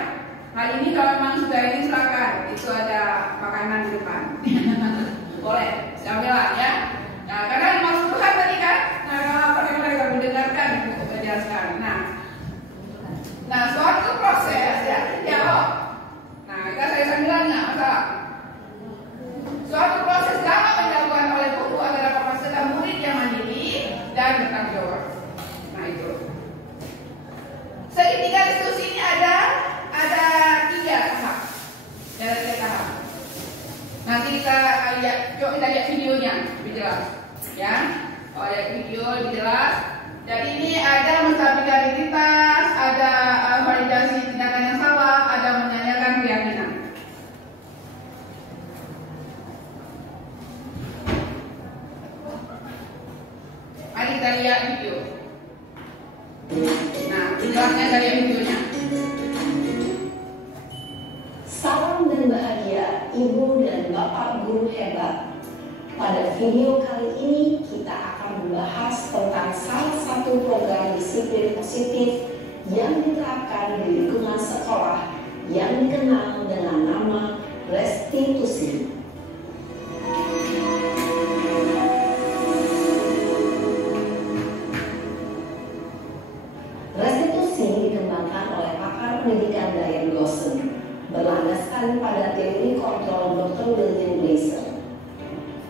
Hari ini kalau memang sudah ini silakan. Itu ada makanan di depan. Boleh, ambil lah ya. Nah, karena 5 kebutuhan tadi kan. Nah, kalau mereka mendengarkan untuk menjelaskan. Nah, suatu proses ya dialog. Nah, kita saya sambilan nggak masalah. Suatu proses dialog yang dilakukan oleh guru agar dapat menghasilkan murid yang mandiri dan bertanggung jawab. Nah, itu. Segitiga diskusi ini ada 3 tahap. Ada 3 tahap. Nanti kita lihat, coba kita lihat videonya lebih jelas, ya. Kalau lihat video lebih jelas. Jadi ini ada menstabilitas, ada validasi tindakan yang salah, ada menyanyikan keyakinan. Mari kita lihat video. Nah, jelasnya dari videonya. Salam dan bahagia Ibu dan Bapak guru hebat. Pada video kali ini kita akan membahas tentang salah satu program disiplin positif yang diterapkan di lingkungan sekolah yang dikenal dengan nama restitusi. Restitusi dikembangkan oleh pakar pendidikan Diane Gosson, berlandaskan pada teori kontrol Dr. William Glasser.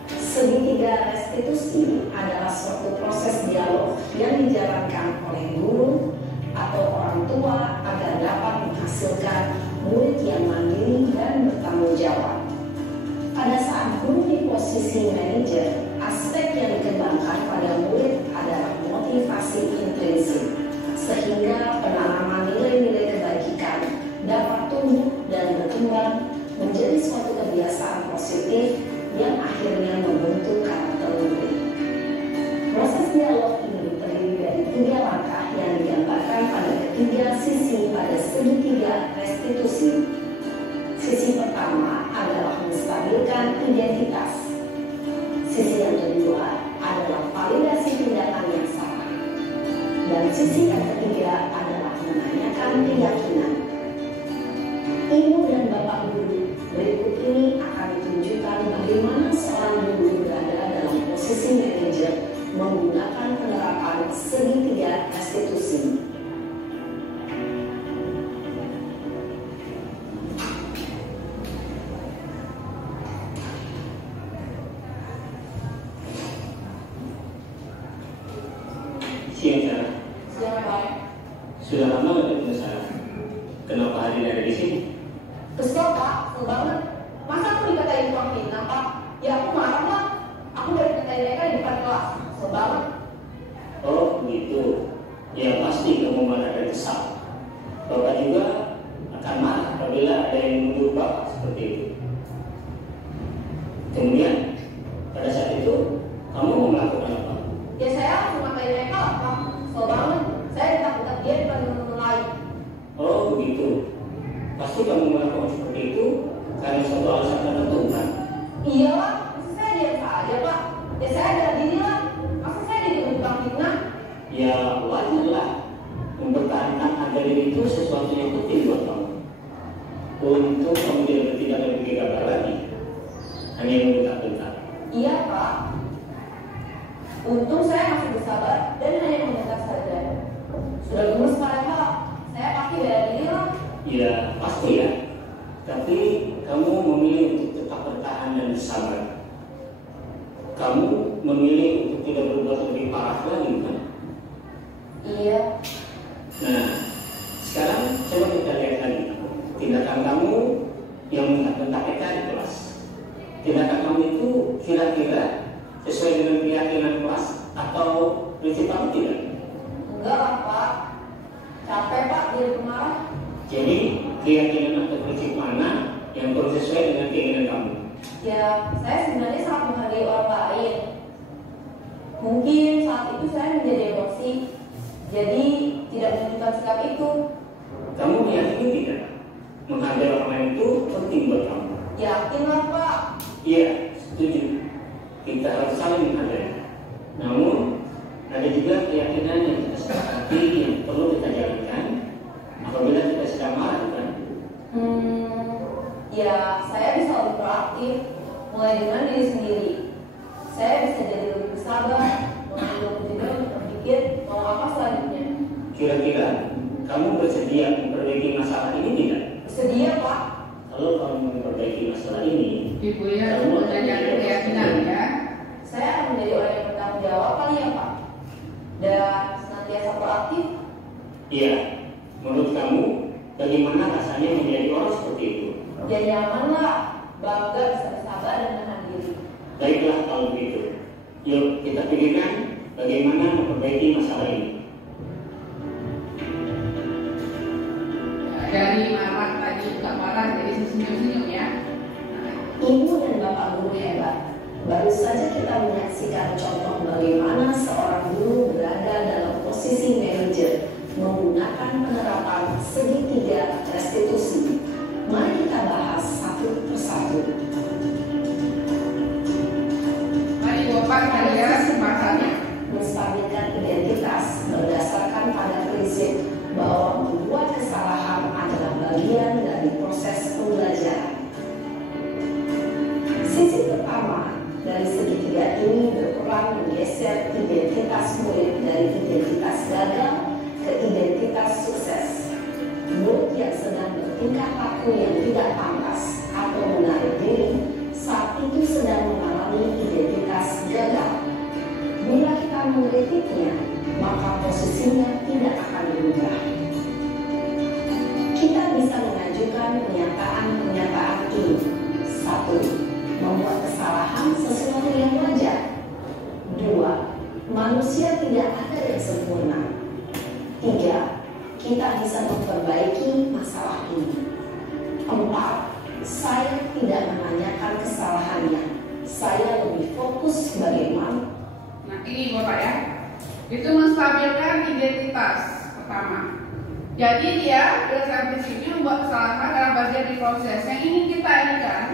Segitiga restitusi adalah suatu proses dialog yang dijalankan oleh guru atau orang tua agar dapat menghasilkan murid yang mandiri dan bertanggung jawab. Pada saat guru di posisi manajer, aspek yang dikembangkan pada murid adalah motivasi intrinsik, sehingga penanaman nilai-nilai kebajikan dapat tumbuh dan berkembang menjadi suatu kebiasaan positif yang akhirnya membentuk karakter murid. Proses dialog ini terdiri dari 3 langkah yang digambarkan pada ketiga sisi pada segitiga restitusi. Sisi pertama adalah menstabilkan identitas. Sisi yang kedua adalah validasi tindakan yang salah. Dan sisi yang ketiga adalah menanyakan keyakinan. Ibu dan Bapak guru, berikut ini akan ditunjukkan bagaimana seorang guru berada dalam posisi manajer menggunakan penerapan segitiga restitusi. Siang Sarah. Siang Pak. Sudah lama nggak ketemu Sarah? Kenapa hari ini ada di sini? Kesel Pak, kesel banget. Masa aku dikatain tukang fitnah Pak? Ya aku marah lah. Aku dari katain mereka di depan kelas. Kesel banget. Oh begitu. Ya pasti kamu marah dan kesal. Bapak juga akan marah apabila ada yang menuduh Bapak seperti itu. Kemudian pada saat itu kamu mau melakukan apa? Ya saya langsung ngatain mereka lah Pak. Kesel banget. Saya ditakutkan dia di depan teman-teman lain. Oh begitu. Pasti kamu melakukan seperti itu karena suatu alasan tertentu kan? Iya lah, masa saya diam saja Pak? Ya saya ada diri lah. Masa saya dituduh tukang fitnah? Ya wajar lah. Mempertahankan harga diri itu sesuatu yang penting buat kamu. Untuk kamu tidak bertindak lebih gegabah lagi, hanya membentak-bentak. Iya Pak. Untung saya masih bersabar dan hanya membentak saja. Sudah gemes Pak Pak. Saya pasti bela diri lah. Ya pasti ya. Tapi kamu memilih untuk tetap bertahan dan bersabar. Kamu memilih untuk tidak berbuat lebih parah lagi kan? Iya. Nah, sekarang coba kita lihat lagi tindakan kamu yang bentak-bentak kita di kelas. Tindakan kamu itu kira-kira sesuai dengan keyakinan kelas atau prinsip kamu tidak? Enggak lah Pak. Capek Pak jadi pemarah. Jadi keyakinan atau prinsip mana yang perlu sesuai dengan keinginan kamu? Ya, saya sebenarnya sangat menghargai orang lain. Mungkin saat itu saya menjadi emosi, jadi tidak menunjukkan sikap itu. Kamu meyakini tidak? Menghargai orang lain itu penting buat kamu. Yakin lah Pak. Iya, setuju. Kita harus saling menghargai. Namun ada juga keyakinan yang kita sepakati yang perlu kita jalankan apabila kita sedang marah kan? Ya saya bisa lebih proaktif, mulai dengan diri sendiri. Saya bisa jadi lebih bersabar, mengambil juga untuk berpikir mau apa selanjutnya. Kira-kira kamu bersedia memperbaiki masalah ini tidak? Bersedia Pak. Kalau kamu memperbaiki masalah ini, Ibu ya, belajar keyakinan ya. Saya akan menjadi orang yang bertanggung jawab kali ya Pak. Dan senantiasa proaktif. iya. Menurut kamu, bagaimana rasanya menjadi orang seperti itu? Ya nyaman lah, bangga bisa bersabar dan menahan diri. Baiklah kalau begitu. Yuk kita pikirkan bagaimana memperbaiki masalah ini. Dari marah tadi nggak marah jadi senyum-senyum ya. Ibu dan Bapak guru hebat. Baru saja kita menyaksikan contoh bagaimana seorang guru berada dalam posisi manajer menggunakan penerapan segitiga restitusi. Mari kita bahas satu persatu. Mari Bapak kalian bahasanya. Menstabilkan identitas berdasarkan pada prinsip bahwa membuat kesalahan adalah bagian dari proses pembelajaran. Sisi pertama dari segitiga ini berperan menggeser identitas murid dari identitas gagal ke identitas sukses. Murid yang sedang bertingkah laku yang tidak pantas atau menarik diri saat itu sedang mengalami identitas gagal. Bila kita mengkritiknya, maka posisinya tidak akan berubah. Kita bisa mengajukan pernyataan-pernyataan ini. 1. Membuat kesalahan sesuatu yang wajar. 2. Manusia tidak ada yang sempurna. 3. Kita bisa memperbaiki masalah ini. 4. Saya tidak menanyakan kesalahannya. Saya lebih fokus bagaimana. Nah ini Bapak ya, itu menstabilkan identitas pertama. Jadi dia berdasarkan prinsip ini membuat kesalahan dalam bagian dari proses yang ingin kita ini kan,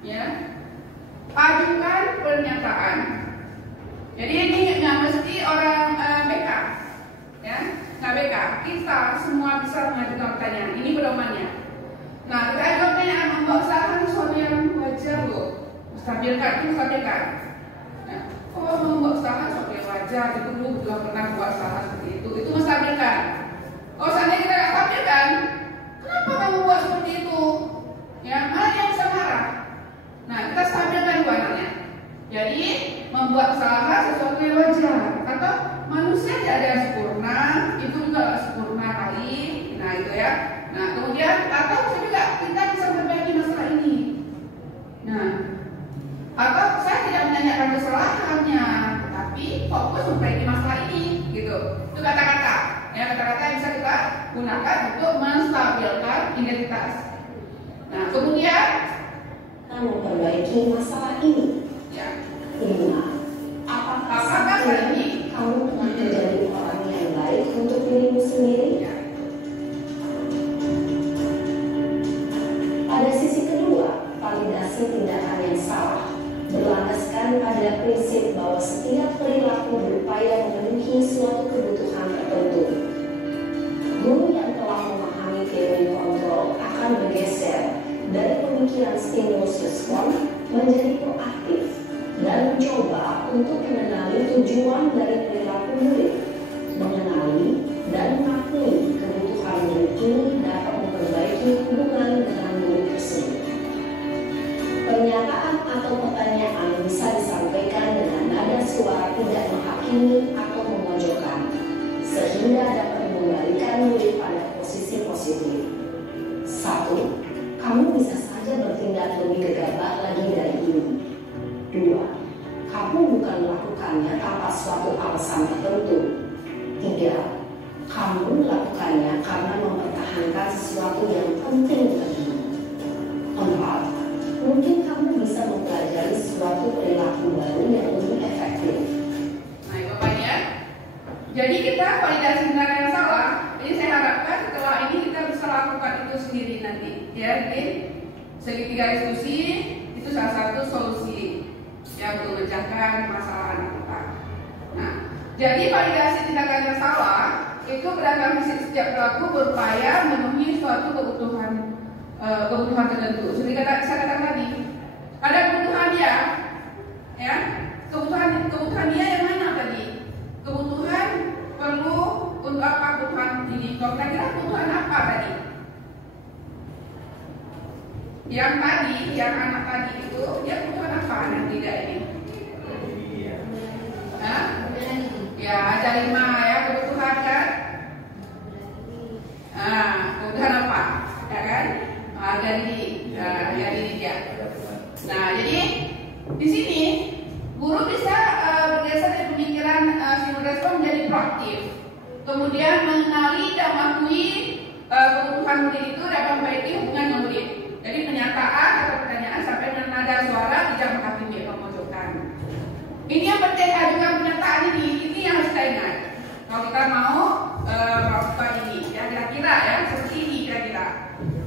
ya, ajukan pernyataan. Jadi ini nggak mesti orang BK, ya, nggak BK. Kita semua bisa mengajukan pertanyaan. Ini pedomannya. Nah, kita ajukan pertanyaan membuat kesalahan sesuatu yang wajar loh. Menstabilkan itu menstabilkan. Oh, membuat kesalahan sesuatu yang wajar, itu dulu juga pernah buat kesalahan seperti itu menstabilkan. Kalau seandainya kita nggak stabilkan, kenapa kamu buat seperti itu? Ya, mana yang bisa marah? Nah, kita stabilkan dua anaknya. Jadi, membuat kesalahan sesuatu yang wajar, atau manusia tidak ada yang kata-kata, ya kata-kata yang bisa kita gunakan untuk menstabilkan identitas. Nah, kemudian memperbaiki masalah ini. ya, 5. Apakah saat hari ini kamu telah menjadi orang yang baik untuk dirimu sendiri? ya, Pada sisi kedua, validasi tindakan yang salah berlandaskan pada prinsip bahwa setiap perilaku berupaya memenuhi suatu kebutuhan tertentu. Guru yang telah memahami teori kontrol akan bergeser dari pemikiran stimulus respon menjadi proaktif dan mencoba untuk mengenali tujuan dari perilaku murid, mengenali dan mengakui kebutuhan murid ini dapat memperbaiki hubungan dengan murid tersebut. Pernyataan atau pertanyaan bisa disampaikan dengan nada suara tidak menghakimi atau memojokkan, sehingga dapat mengembalikan murid pada posisi positif. 1. Kamu bisa saja bertindak lebih gegabah lagi dari ini. 2. Kamu bukan melakukannya tanpa suatu alasan tertentu. 3. Kamu melakukannya karena mempertahankan sesuatu yang penting bagimu. 4. Mungkin kamu bisa mempelajari suatu perilaku baru yang lebih efektif. nah Bapaknya, jadi kita validasi tindakan yang salah. Jadi saya harapkan setelah ini kita bisa lakukan itu sendiri nanti, ya. Jadi segitiga diskusi itu salah satu solusi yang untuk memecahkan masalah anak kita. Nah, jadi validasi tindakan yang salah itu beragam setiap pelaku berupaya memenuhi suatu kebutuhan tertentu. Seperti saya katakan tadi, ada kebutuhan dia, ya, kebutuhan dia yang mana tadi? Kebutuhan perlu untuk apa? Kebutuhan ini. Kalau kira kebutuhan apa tadi? Yang anak tadi itu dia kebutuhan apa? Anak tidak ini? Hah? Ya, ada 5 ya kebutuhan kan? Kebutuhan apa? Ya kan? Dari dia. Nah, jadi di sini guru bisa bergeser dari pemikiran stimulus respon menjadi proaktif. Kemudian mengenali dan mengakui kebutuhan murid itu dapat memperbaiki hubungan dengan murid. Jadi pernyataan atau pertanyaan sampai dengan nada suara tidak menghakimi atau memojokkan. Ini yang penting, ajukan pernyataan ini yang harus kita ingat. Kalau kita mau melakukan ini, ya kira-kira ya seperti ini kira-kira.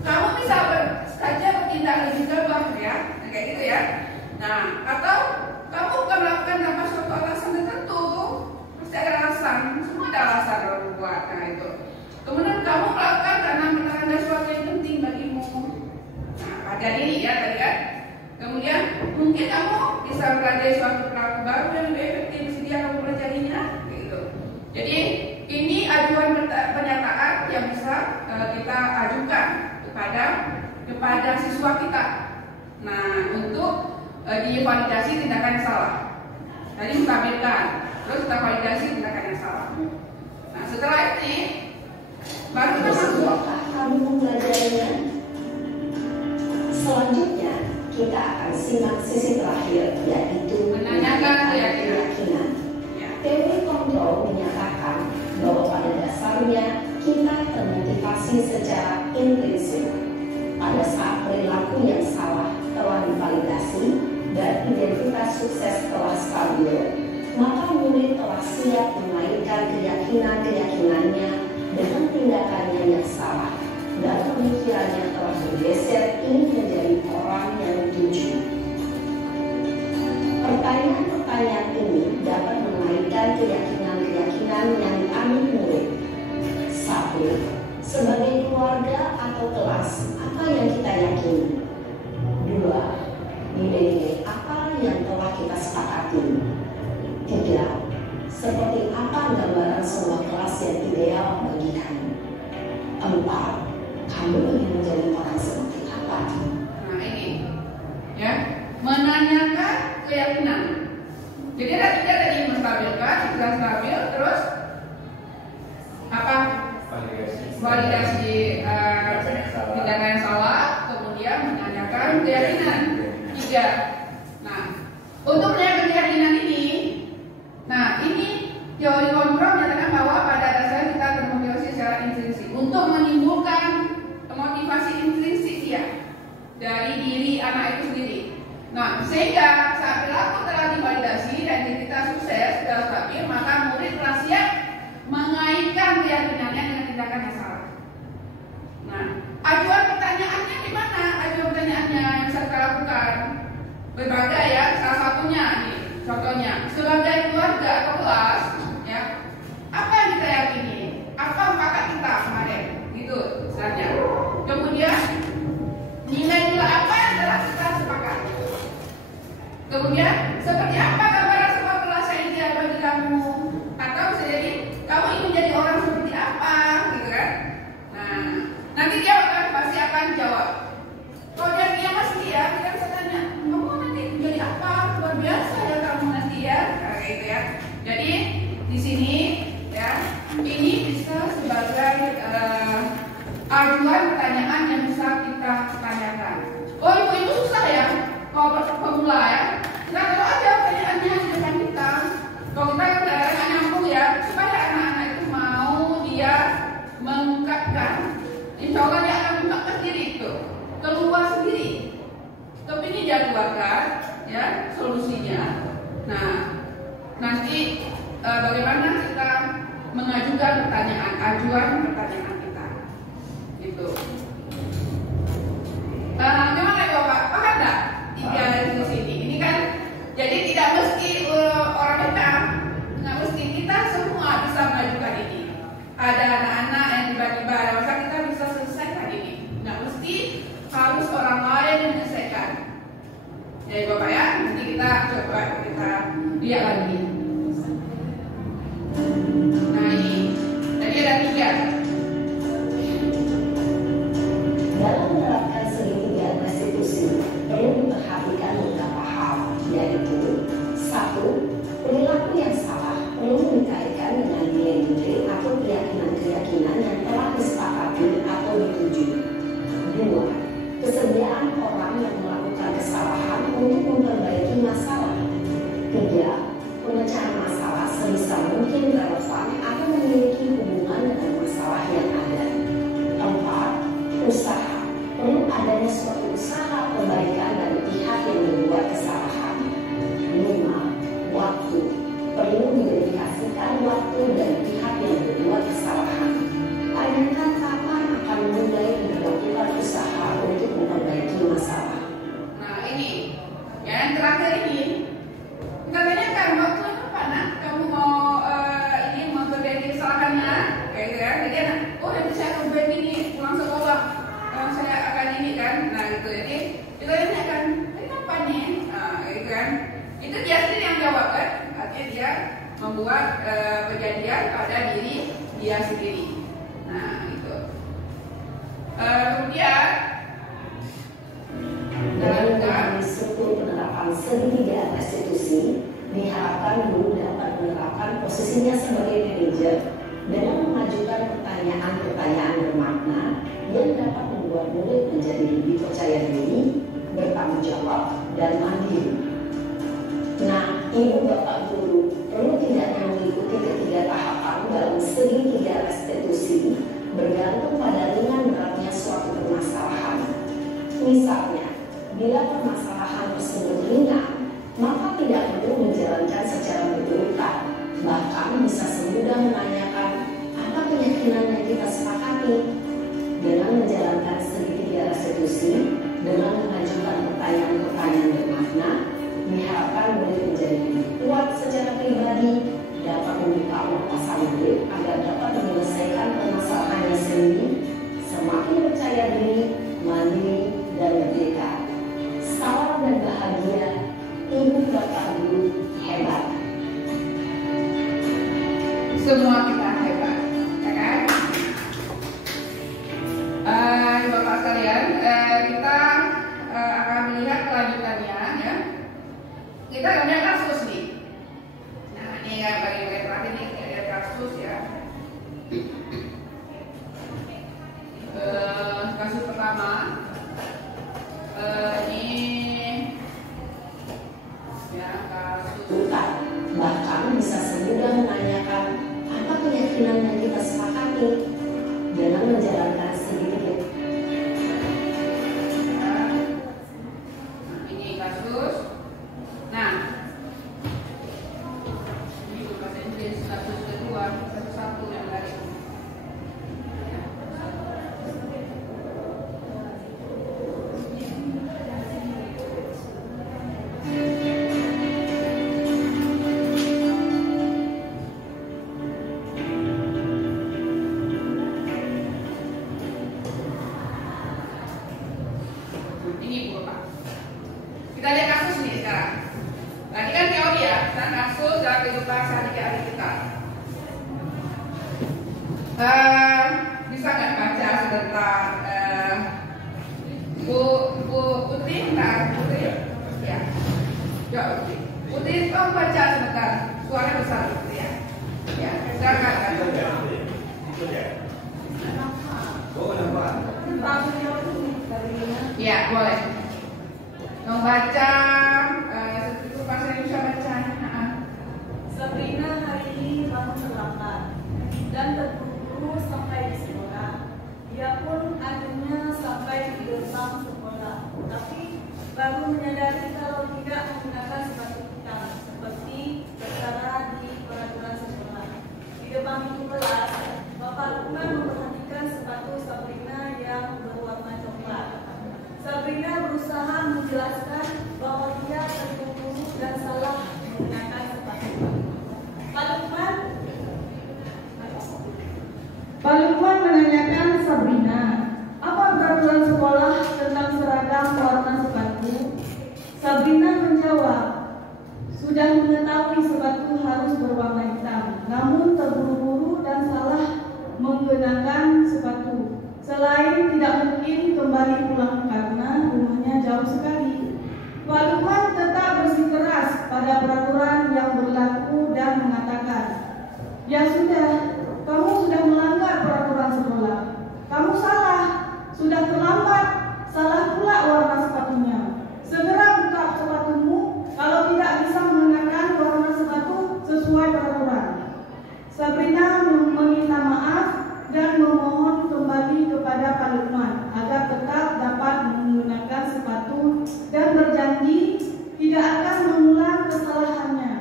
Kamu bisa saja bertindak lebih gegabah ya, kayak gitu ya. Nah, atau kamu bukan melakukan tanpa suatu alasan tertentu, pasti ada alasan, semua ada alasan kalau membuat. Nah itu. Kemudian kamu melakukan karena ada sesuatu yang penting bagimu. Nah, pada diri ya tadi kan. Kemudian mungkin kamu bisa belajar suatu perilaku baru yang lebih efektif sedia kamu pelajarinya, gitu. Jadi ini ajuan pernyataan yang bisa kita ajukan kepada siswa kita. Nah, untuk divalidasi tindakan yang salah. Tadi menstabilkan, terus kita validasi tindakan yang salah. Nah, setelah ini baru kita masuk. Kamu mempelajarinya. Selanjutnya kita akan simak sisi terakhir, yaitu menanyakan keyakinan. Teori kontrol menyatakan bahwa pada dasarnya kita termotivasi secara intrinsik. Pada saat perilaku yang salah telah divalidasi dan identitas sukses telah stabil, maka murid telah siap mengaitkan keyakinan-keyakinannya dengan tindakannya yang salah, dan pemikirannya telah bergeser ingin menjadi orang yang dituju. Pertanyaan-pertanyaan ini dapat mengaitkan keyakinan-keyakinan yang diambil murid. 1. Sebagai keluarga atau kelas, apa yang kita yakini? 2. Nilai-nilai apa yang telah kita sepakati? 3. Seperti apa gambaran sebuah kelas yang ideal bagi kamu? 4. Kamu ingin menjadi orang seperti apa? Nah ini, ya, menanyakan keyakinan. Jadi tadi tadi menstabilkan, sudah stabil, terus apa? Validasi tindakan yang salah, kemudian menanyakan keyakinan. 3. Nah, untuk menanyakan keyakinan ini, nah ini teori kontrol menyatakan bahwa pada Sehingga saat perilaku telah divalidasi dan identitas sukses sudah stabil, maka murid telah siap mengaitkan keyakinannya dengan tindakan yang salah. Nah, ajuan pertanyaannya di mana? Ajuan pertanyaannya yang bisa kita lakukan berbagai ya. Salah satunya nih, contohnya sebagai keluarga atau kelas, ya, apa yang kita yakini? Apa kakak kita kemarin? Gitu, istilahnya. Kemudian nilai-nilai apa yang telah kita sepakati? Kemudian seperti apa gambaran sebuah kelas yang ideal bagi kamu? Atau bisa jadi kamu ingin jadi orang seperti apa, gitu kan? Nah, nanti dia pasti akan jawab. Kalau dia masih dia bisa tanya, kamu nanti jadi apa? Luar biasa ya kamu nanti ya, kayak gitu ya. Jadi di sini ya, ini bisa sebagai ajuan pertanyaan yang bisa kita tanyakan. Oh, itu susah ya, kalau pemula ya. Nah, kalau ada pertanyaannya di depan kita, kalau kita nggak nyambung ya, supaya anak-anak itu mau dia mengungkapkan, insya Allah dia akan mengungkapkan diri itu, keluar sendiri. Tapi ini dia keluarkan, ya solusinya. Nah, nanti bagaimana kita mengajukan pertanyaan, ajuan pertanyaan kita, gitu. Gimana ya Bapak? Paham nggak? Tiga dari sini. Ini kan, jadi tidak mesti orang Batak, nggak mesti kita semua bisa mengajukan ini. Ada anak-anak yang tiba-tiba ada masa kita bisa selesaikan ini. Nggak mesti harus orang lain yang menyelesaikan. Jadi Bapak ya, nanti kita coba kita lihat lagi. Nah ini, tadi ada 3. Dalam menerapkan segitiga restitusi perlu diperhatikan beberapa hal, yaitu 1. Perilaku yang salah perlu dikaitkan dengan nilai-nilai atau keyakinan-keyakinan yang telah disepakati atau dituju. 2. Kesediaan orang yang melakukan kesalahan untuk memperbaiki masalah. 3. Pemecahan masalah sebisa mungkin relevan atau memiliki hubungan dengan masalah yang ada. 4. Usaha. Perlu adanya suatu usaha perbaikan dari pihak yang membuat kesalahan. 5. Waktu. Perlu didedikasikan waktu dari pihak yang membuat kesalahan. Tanyakan kapan akan mulai dilakukan usaha untuk memperbaiki masalah. Nah ini, yang terakhir ini, kita tanyakan waktu apa nak? Kamu mau ini memperbaiki kesalahannya, kayak gitu kan? Jadi anak, oh nanti saya akan perbaiki ini pulang sekolah. Saya akan ini kan, nah gitu. Jadi kita tanyakan, ini kapan nih? Nah gitu kan? Itu dia sendiri yang jawab kan? Artinya dia membuat perjanjian pada diri dia sendiri. Nah itu. Kemudian Dengan struktur penerapan segitiga restitusi, diharapkan guru dapat menerapkan posisinya sebagai manajer dengan mengajukan pertanyaan-pertanyaan bermakna yang dapat membuat murid menjadi lebih percaya diri, bertanggung jawab, dan mandiri. Nah, ibu bapak guru perlu tidaknya mengikuti ketiga tahapan dalam segitiga restitusi bergantung pada ringan beratnya suatu permasalahan. Misalnya, bila permasalahan tersebut ringan, maka tidak perlu menjalankan secara berurutan. Bahkan bisa semudah menanyakan apa keyakinan yang kita sepakati. Dengan menjalankan segitiga restitusi, dengan mengajukan pertanyaan-pertanyaan bermakna, diharapkan murid menjadi kuat secara pribadi, dapat membuka wawasan murid agar dapat menyelesaikan permasalahannya sendiri, semakin percaya diri, mandiri, dan merdeka. Salam dan bahagia, ibu bapak guru hebat. semua kita hebat, ya kan? Bapak sekalian, kita akan melihat kelanjutannya, ya. Kita akan lihat kasus nih. Nah, ini yang bagian terakhir nih, lihat kasus ya. Kasus pertama, ini ya kasus. Bahkan bisa semudah menanyakan apa keyakinan yang kita sepakati dengan menjalankan sedikit. Ini kasus Bisa nggak baca sebentar? Bu Putih, nggak Putih? Ya. Ya, Putih, kamu baca sebentar. Suara besar gitu ya. Ya, silakan. Oh, nampak. Ya, boleh. Membaca itu bahasa Indonesia baca. Sabrina hari ini bangun terlambat dan terburu-buru sampai di sekolah. Dia pun akhirnya sampai di gerbang sekolah, tapi baru menyadari kalau tidak menggunakan sepatu hitam seperti tertera di peraturan sekolah. Di depan pintu kelas, Bapak Lukman memperhatikan sepatu Sabrina yang berwarna coklat. Sabrina berusaha menjelaskan bahwa dia terburu-buru dan salah menggunakan sepatu. Pak Lukman menanyakan Sabrina, apa peraturan sekolah tentang seragam warna sepatu? Sabrina menjawab, sudah mengetahui sepatu harus berwarna hitam, namun terburu-buru dan salah menggunakan sepatu. Selain tidak mungkin kembali pulang karena rumahnya jauh sekali. Pak Lukman tetap bersikeras pada peraturan yang berlaku dan mengatakan, ya sudah, kamu sudah melanggar peraturan sekolah. Kamu salah, sudah terlambat, salah pula warna sepatunya. Segera buka sepatumu kalau tidak bisa mengenakan warna sepatu sesuai peraturan. Sabrina meminta maaf dan memohon kembali kepada Pak Lukman agar tetap dapat menggunakan sepatu dan berjanji tidak akan mengulang kesalahannya.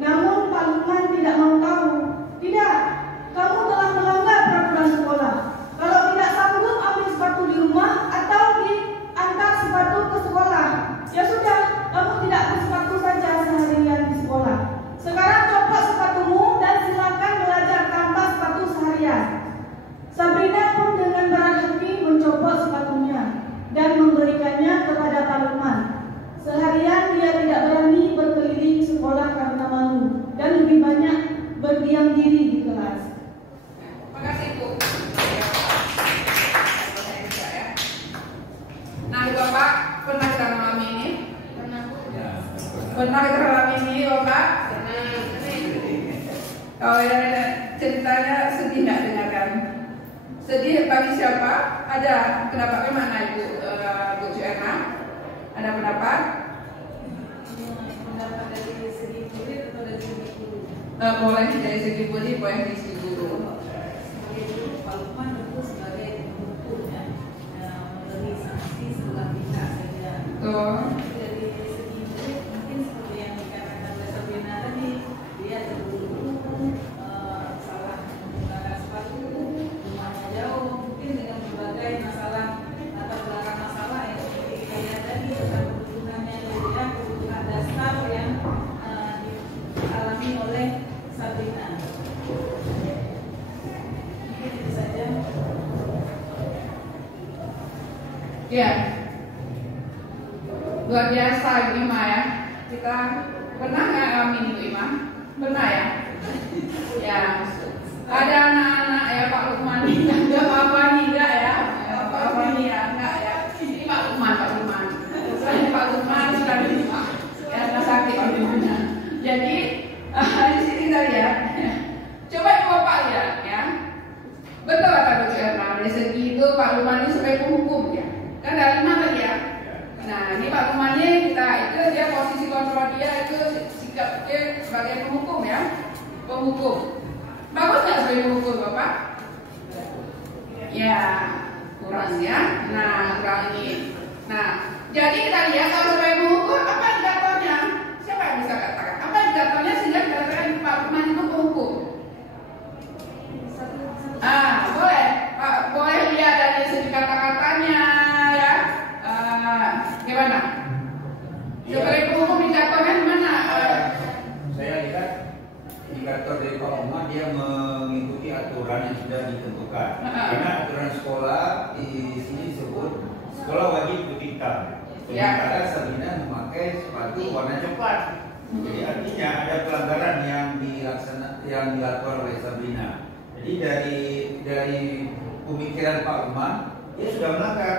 Namun Pak Lukman tidak mau tahu. Tidak, kamu telah melanggar peraturan sekolah. Kalau tidak sanggup ambil sepatu di rumah atau diantar sepatu ke sekolah, ya sudah, kamu tidak bersepatu saja seharian di sekolah. Sekarang copot sepatumu dan silakan belajar tanpa sepatu seharian. Sabrina pun dengan berat hati mencopot sepatunya dan memberikannya kepada Pak Lukman. Seharian dia tidak berani berkeliling sekolah karena malu dan lebih banyak berdiam diri di kelas. Terima kasih Bu. Nah, Bapak pernah kita mengalami ini? Pernah kita mengalami ini, Bapak? Oh ya, ceritanya sedih nggak dengarkan? Sedih bagi siapa? Ada pendapat mana Ibu Bu Erna? Ada pendapat? Pendapat dari segi murid atau dari segi guru? Boleh dari segi murid, boleh dari segi guru. Sebagai guru, Pak Lukman tentu sebagai pemukul ya, memberi sanksi sebelah pihak saja. Dari segi murid mungkin seperti yang dikatakan oleh Sabrina tadi, dia terburu-buru, salah menggunakan sepatu, rumahnya jauh, mungkin dengan berbagai masalah latar belakang masalah yang seperti kita lihat tadi tentang kebutuhannya dia, kebutuhan dasar yang dialami oleh Sabrina. Mungkin itu saja. Ya, luar biasa Ibu Ima ya. Kita pernah nggak ngalamin Ibu Ima? Pernah ya? Ya, ada anak-anak ya Pak Lukman nih, nggak apa-apa nih enggak ya? Apa-apa nih ya, enggak ya? Ini Pak Lukman. Saya Pak Lukman sekali ya, nggak sakit Pak Lukman. Jadi di sini kita lihat. Coba Bapak lihat ya. Betul kata Bu Erna, dari segi itu Pak Lukman ini sebagai penghukum ya. Kan ada 5 tadi ya. Nah ini Pak Lukmannya kita itu dia posisi kontrol dia itu sikap dia sebagai penghukum ya. Penghukum. Bagus nggak sebagai penghukum Bapak? Ya kurang ya. Nah kurang ini. Nah jadi kita lihat kalau sebagai penghukum apa indikatornya? Siapa yang bisa katakan? Apa indikatornya sehingga dikatakan Pak Lukman itu penghukum? Boleh Pak, boleh lihat dari segi kata-katanya ya. Gimana? Sebagai penghukum indikatornya gimana? Saya lihat indikator dari Pak Lukman dia mengikuti aturan yang sudah ditentukan. Karena aturan sekolah di sini disebut sekolah wajib putih hitam. Sementara Sabrina memakai sepatu warna coklat. Jadi artinya ada pelanggaran yang dilakukan oleh Sabrina. Jadi dari pemikiran Pak Lukman, dia sudah melanggar.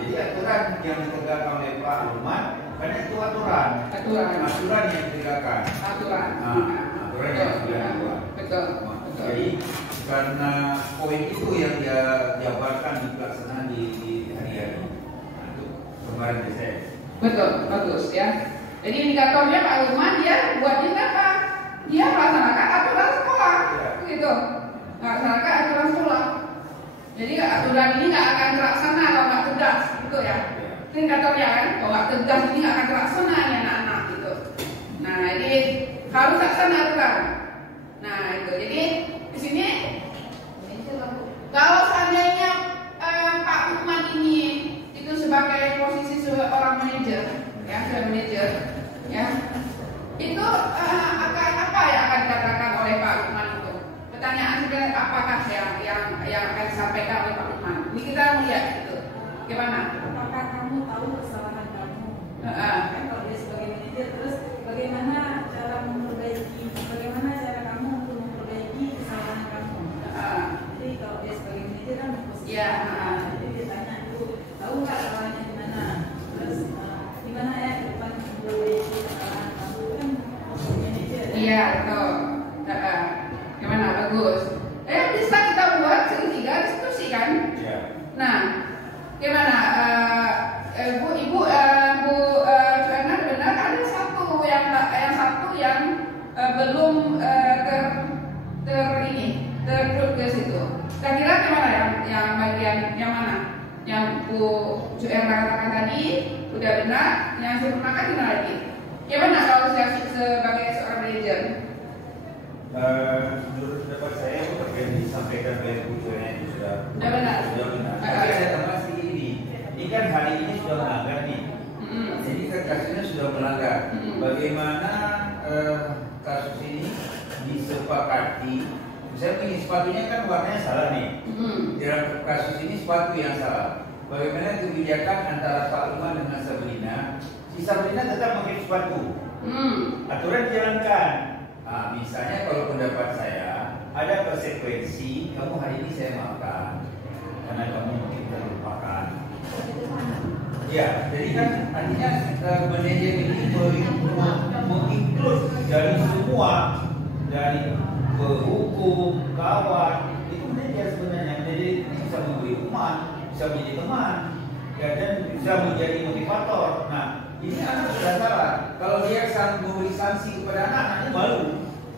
Jadi aturan yang ditegakkan oleh Pak Lukman, karena itu aturan yang ditegakkan. Aturan yang sudah dibuat. Betul. Jadi karena poin itu yang dia jabarkan di pelaksanaan di hari-hari. Itu kemarin desain. Betul, bagus ya. Jadi indikatornya Pak Lukman dia buatnya apa? Dia melaksanakan aturan sekolah, gitu. Melaksanakan aturan sekolah. Jadi aturan ini nggak akan terlaksana kalau nggak tegas, gitu ya. Indikatornya kan, kalau nggak tegas ini nggak akan terlaksana ya anak-anak, gitu. Nah, ini harus laksana aturan. Nah, itu. Jadi di sini kalau seandainya Pak Lukman ini itu sebagai posisi seorang manajer, ya, sebagai manajer, ya, itu akan apa yang akan dikatakan oleh Pak Lukman itu? Pertanyaan sebenarnya apakah yang akan disampaikan oleh Pak Lukman? Ini kita melihat itu, gimana? Apakah kamu tahu kesalahan kamu? Kan kalau dia sebagai manajer, terus bagaimana cara memperbaiki? Bagaimana cara kamu untuk memperbaiki kesalahan kamu? Jadi kalau dia sebagai manajer kan posisi. Ya. Jadi dia tanya dulu, tahu nggak salahnya di mana? Terus gimana ya ke depan memperbaiki kesalahan kamu? Kan posisi manajer. Iya, betul. Gimana? Bagus. Bisa kita buat segitiga diskusi kan? Iya. Nah, gimana? Bu Joanna benar ada satu yang belum terikut ke situ. Kira-kira gimana yang bagian yang mana? Yang Bu Joanna katakan tadi udah benar, yang sempurnakan gimana lagi? Gimana kalau saya sebagai seorang manajer? Menurut pendapat saya apa yang disampaikan oleh Bu Joanna itu sudah benar. Tapi ada tambahan sedikit ini. Ini kan hari ini sudah melanggar nih. Jadi kasusnya sudah melanggar. Bagaimana kasus ini disepakati? Misalnya ini sepatunya kan warnanya salah nih. Dalam kasus ini sepatu yang salah. Bagaimana kebijakan antara Pak Lukman dengan Sabrina? Si Sabrina tetap pakai sepatu. Aturan dijalankan. Nah, misalnya kalau pendapat saya ada konsekuensi, kamu hari ini saya maafkan karena kamu mungkin terlupakan. Ya, jadi kan artinya manajer ini menginclude dari semua, dari hukum, kawan, itu manajer sebenarnya. Manajer ini bisa memberi hukuman, bisa menjadi teman, ya, dan bisa menjadi motivator. Nah, ini anak sudah salah. Kalau dia memberi sanksi kepada anak, anaknya malu.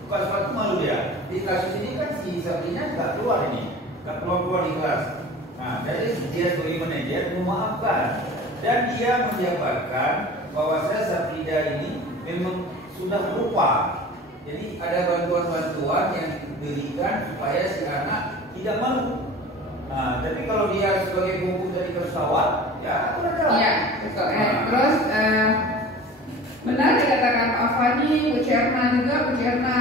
Bukan suatu malu dia. Di kasus ini kan si Sabrina nggak keluar ini, nggak keluar di kelas. Nah, dari dia sebagai manajer memaafkan dan dia menjabarkan bahwa Sabrina ini memang sudah lupa. Jadi ada bantuan-bantuan yang diberikan supaya si anak tidak malu. Nah, tapi kalau dia sebagai bungkus dari pesawat, ya aku udah. Iya, betul. Terus benar dikatakan Pak Afani, Bu Cerna juga, Bu Cerna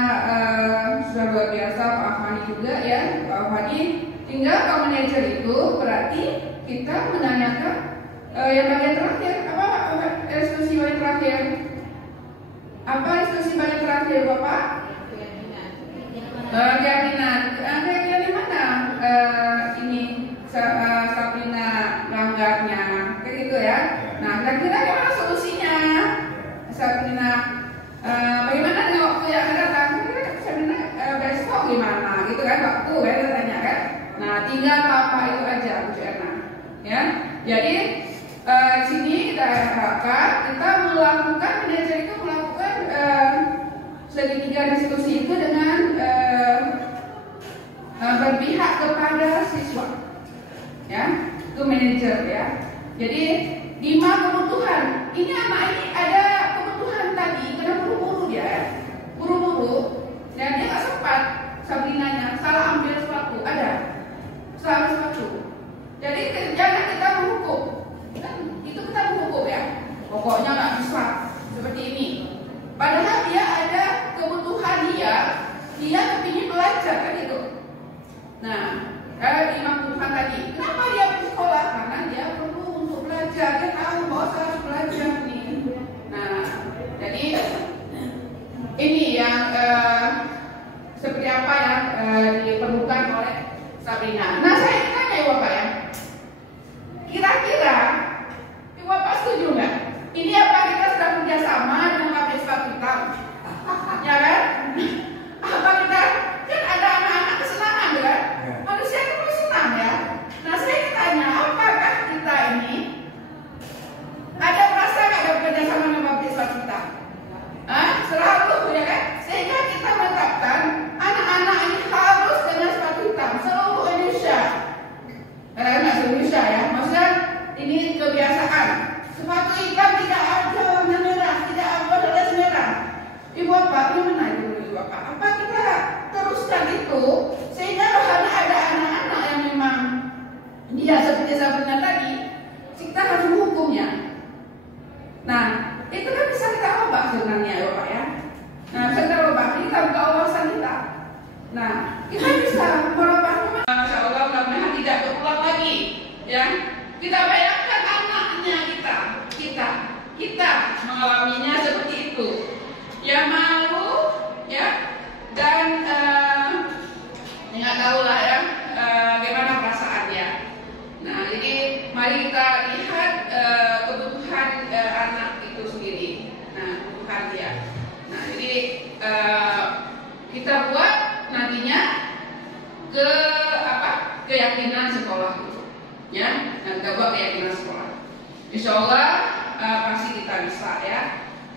sudah luar biasa, Pak Afani juga ya, Pak Afani. Tinggal kalau manajer itu berarti kita menanyakan yang bagian terakhir apa institusi bagian terakhir? Apa institusi bagian terakhir Bapak? Keyakinan. Keyakinan di mana? Ini Sabrina melanggarnya, kayak gitu ya. Nah, kira-kira gimana solusinya? Sabrina, bagaimana dengan waktu yang akan datang? Kira-kira Sabrina besok gimana? Gitu kan waktu ya kita tanya kan. Nah, tinggal apa itu aja Bu Joanna. Ya, jadi sini kita harapkan kita melakukan manajer itu melakukan segitiga diskusi itu dengan berpihak kepada siswa, ya, itu manajer ya. Jadi 5 kebutuhan. Ini anak ini ada kebutuhan tadi, kena buru-buru dia, ya. Buru-buru, dan dia nggak sempat. Sabrinanya salah ambil sepatu, ada salah ambil sepatu. Jadi jangan kita menghukum, kan itu kita menghukum ya. Pokoknya nggak bisa seperti ini. Padahal dia ada kebutuhan dia kepingin belajar kan itu. Nah, kayak 5 kebutuhan tadi. Kenapa dia pergi sekolah? Karena dia perlu untuk belajar. Dia tahu bahwa saya harus belajar nih. Nah, Kita bayangkan anaknya kita mengalaminya seperti itu, ya malu, ya, dan nggak tahu lah ya bagaimana perasaannya. Nah, jadi mari kita lihat kebutuhan anak itu sendiri. Nah, kebutuhan dia. Nah, jadi kita buat nantinya keyakinan sekolah itu, ya. Nah, kita buat keyakinan sekolah. Insya Allah pasti kita bisa, ya.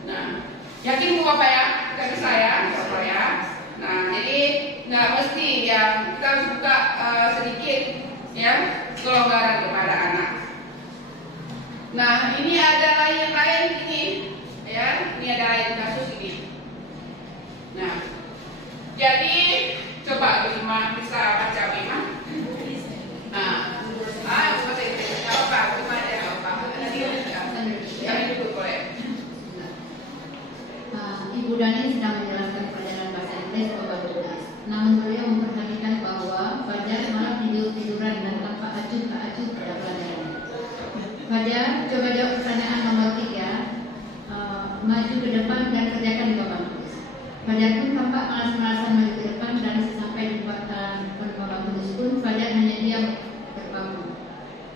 Nah, yakin Bu Bapak ya, kita bisa ya, Bapak ya. Nah, jadi nggak mesti yang kita harus buka sedikit, ya, kelonggaran kepada anak. Nah, ini ada lain ini, ya, ini ada lain kasus ini. Nah, jadi coba Bima bisa baca Bima. Nah, bahasa Inggris apa? Cuma ada apa? Yang dulu boleh. Ibu Dani sedang menjelaskan pelajaran bahasa Inggris kepada tulis. Namun beliau memperhatikan bahwa Fajar malah tiduran dan tanpa acuh pada pelajaran. Fajar, coba jawab pertanyaan nomor 3. Maju ke depan dan kerjakan di papan tulis. Fajar pun tampak malas-malasan maju ke depan dan sesampai di papan tulis pun Fajar hanya diam terpaku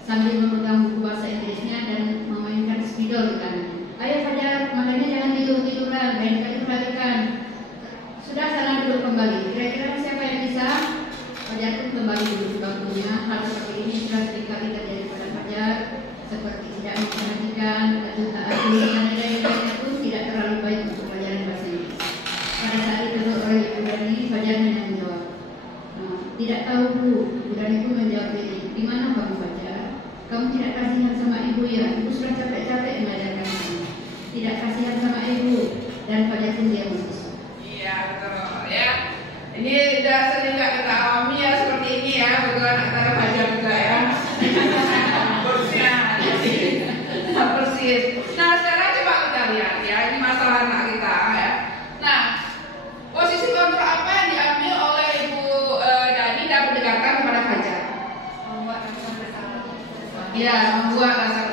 sambil memegang buku bahasa Inggrisnya dan memainkan spidol di tangannya. Ayo Fajar, makanya jangan tiduran, lain kali perhatikan. Sudah sana duduk kembali. Kira-kira siapa yang bisa? Fajar pun kembali duduk di bangkunya. Hal seperti ini sudah seringkali terjadi pada Fajar, seperti tidak memperhatikan, acuh dan lain-lainnya pun tidak terlalu baik untuk pelajaran bahasa Inggris. Pada saat itu oleh Ibu Dani, Fajar hanya menjawab, tidak tahu Bu. Ibu Dani pun menjawab diri, di mana kamu Fajar? Kamu tidak kasihan sama ibu ya? Ibu sudah capek-capek mengajarkan kamu. Tidak kasihan sama ibu. Dan Fajar pun dia bersiswa. Iya betul ya. Ini sudah sering kita alami ya seperti ini ya, betulan antara Fajar juga ya. Persis. Nah sekarang coba kita lihat ya, ini masalah anak kita ya. Nah, posisi kontrol apa yang diambil oleh Ibu Dani dan pendekatan kepada Fajar? Ya, membuat rasa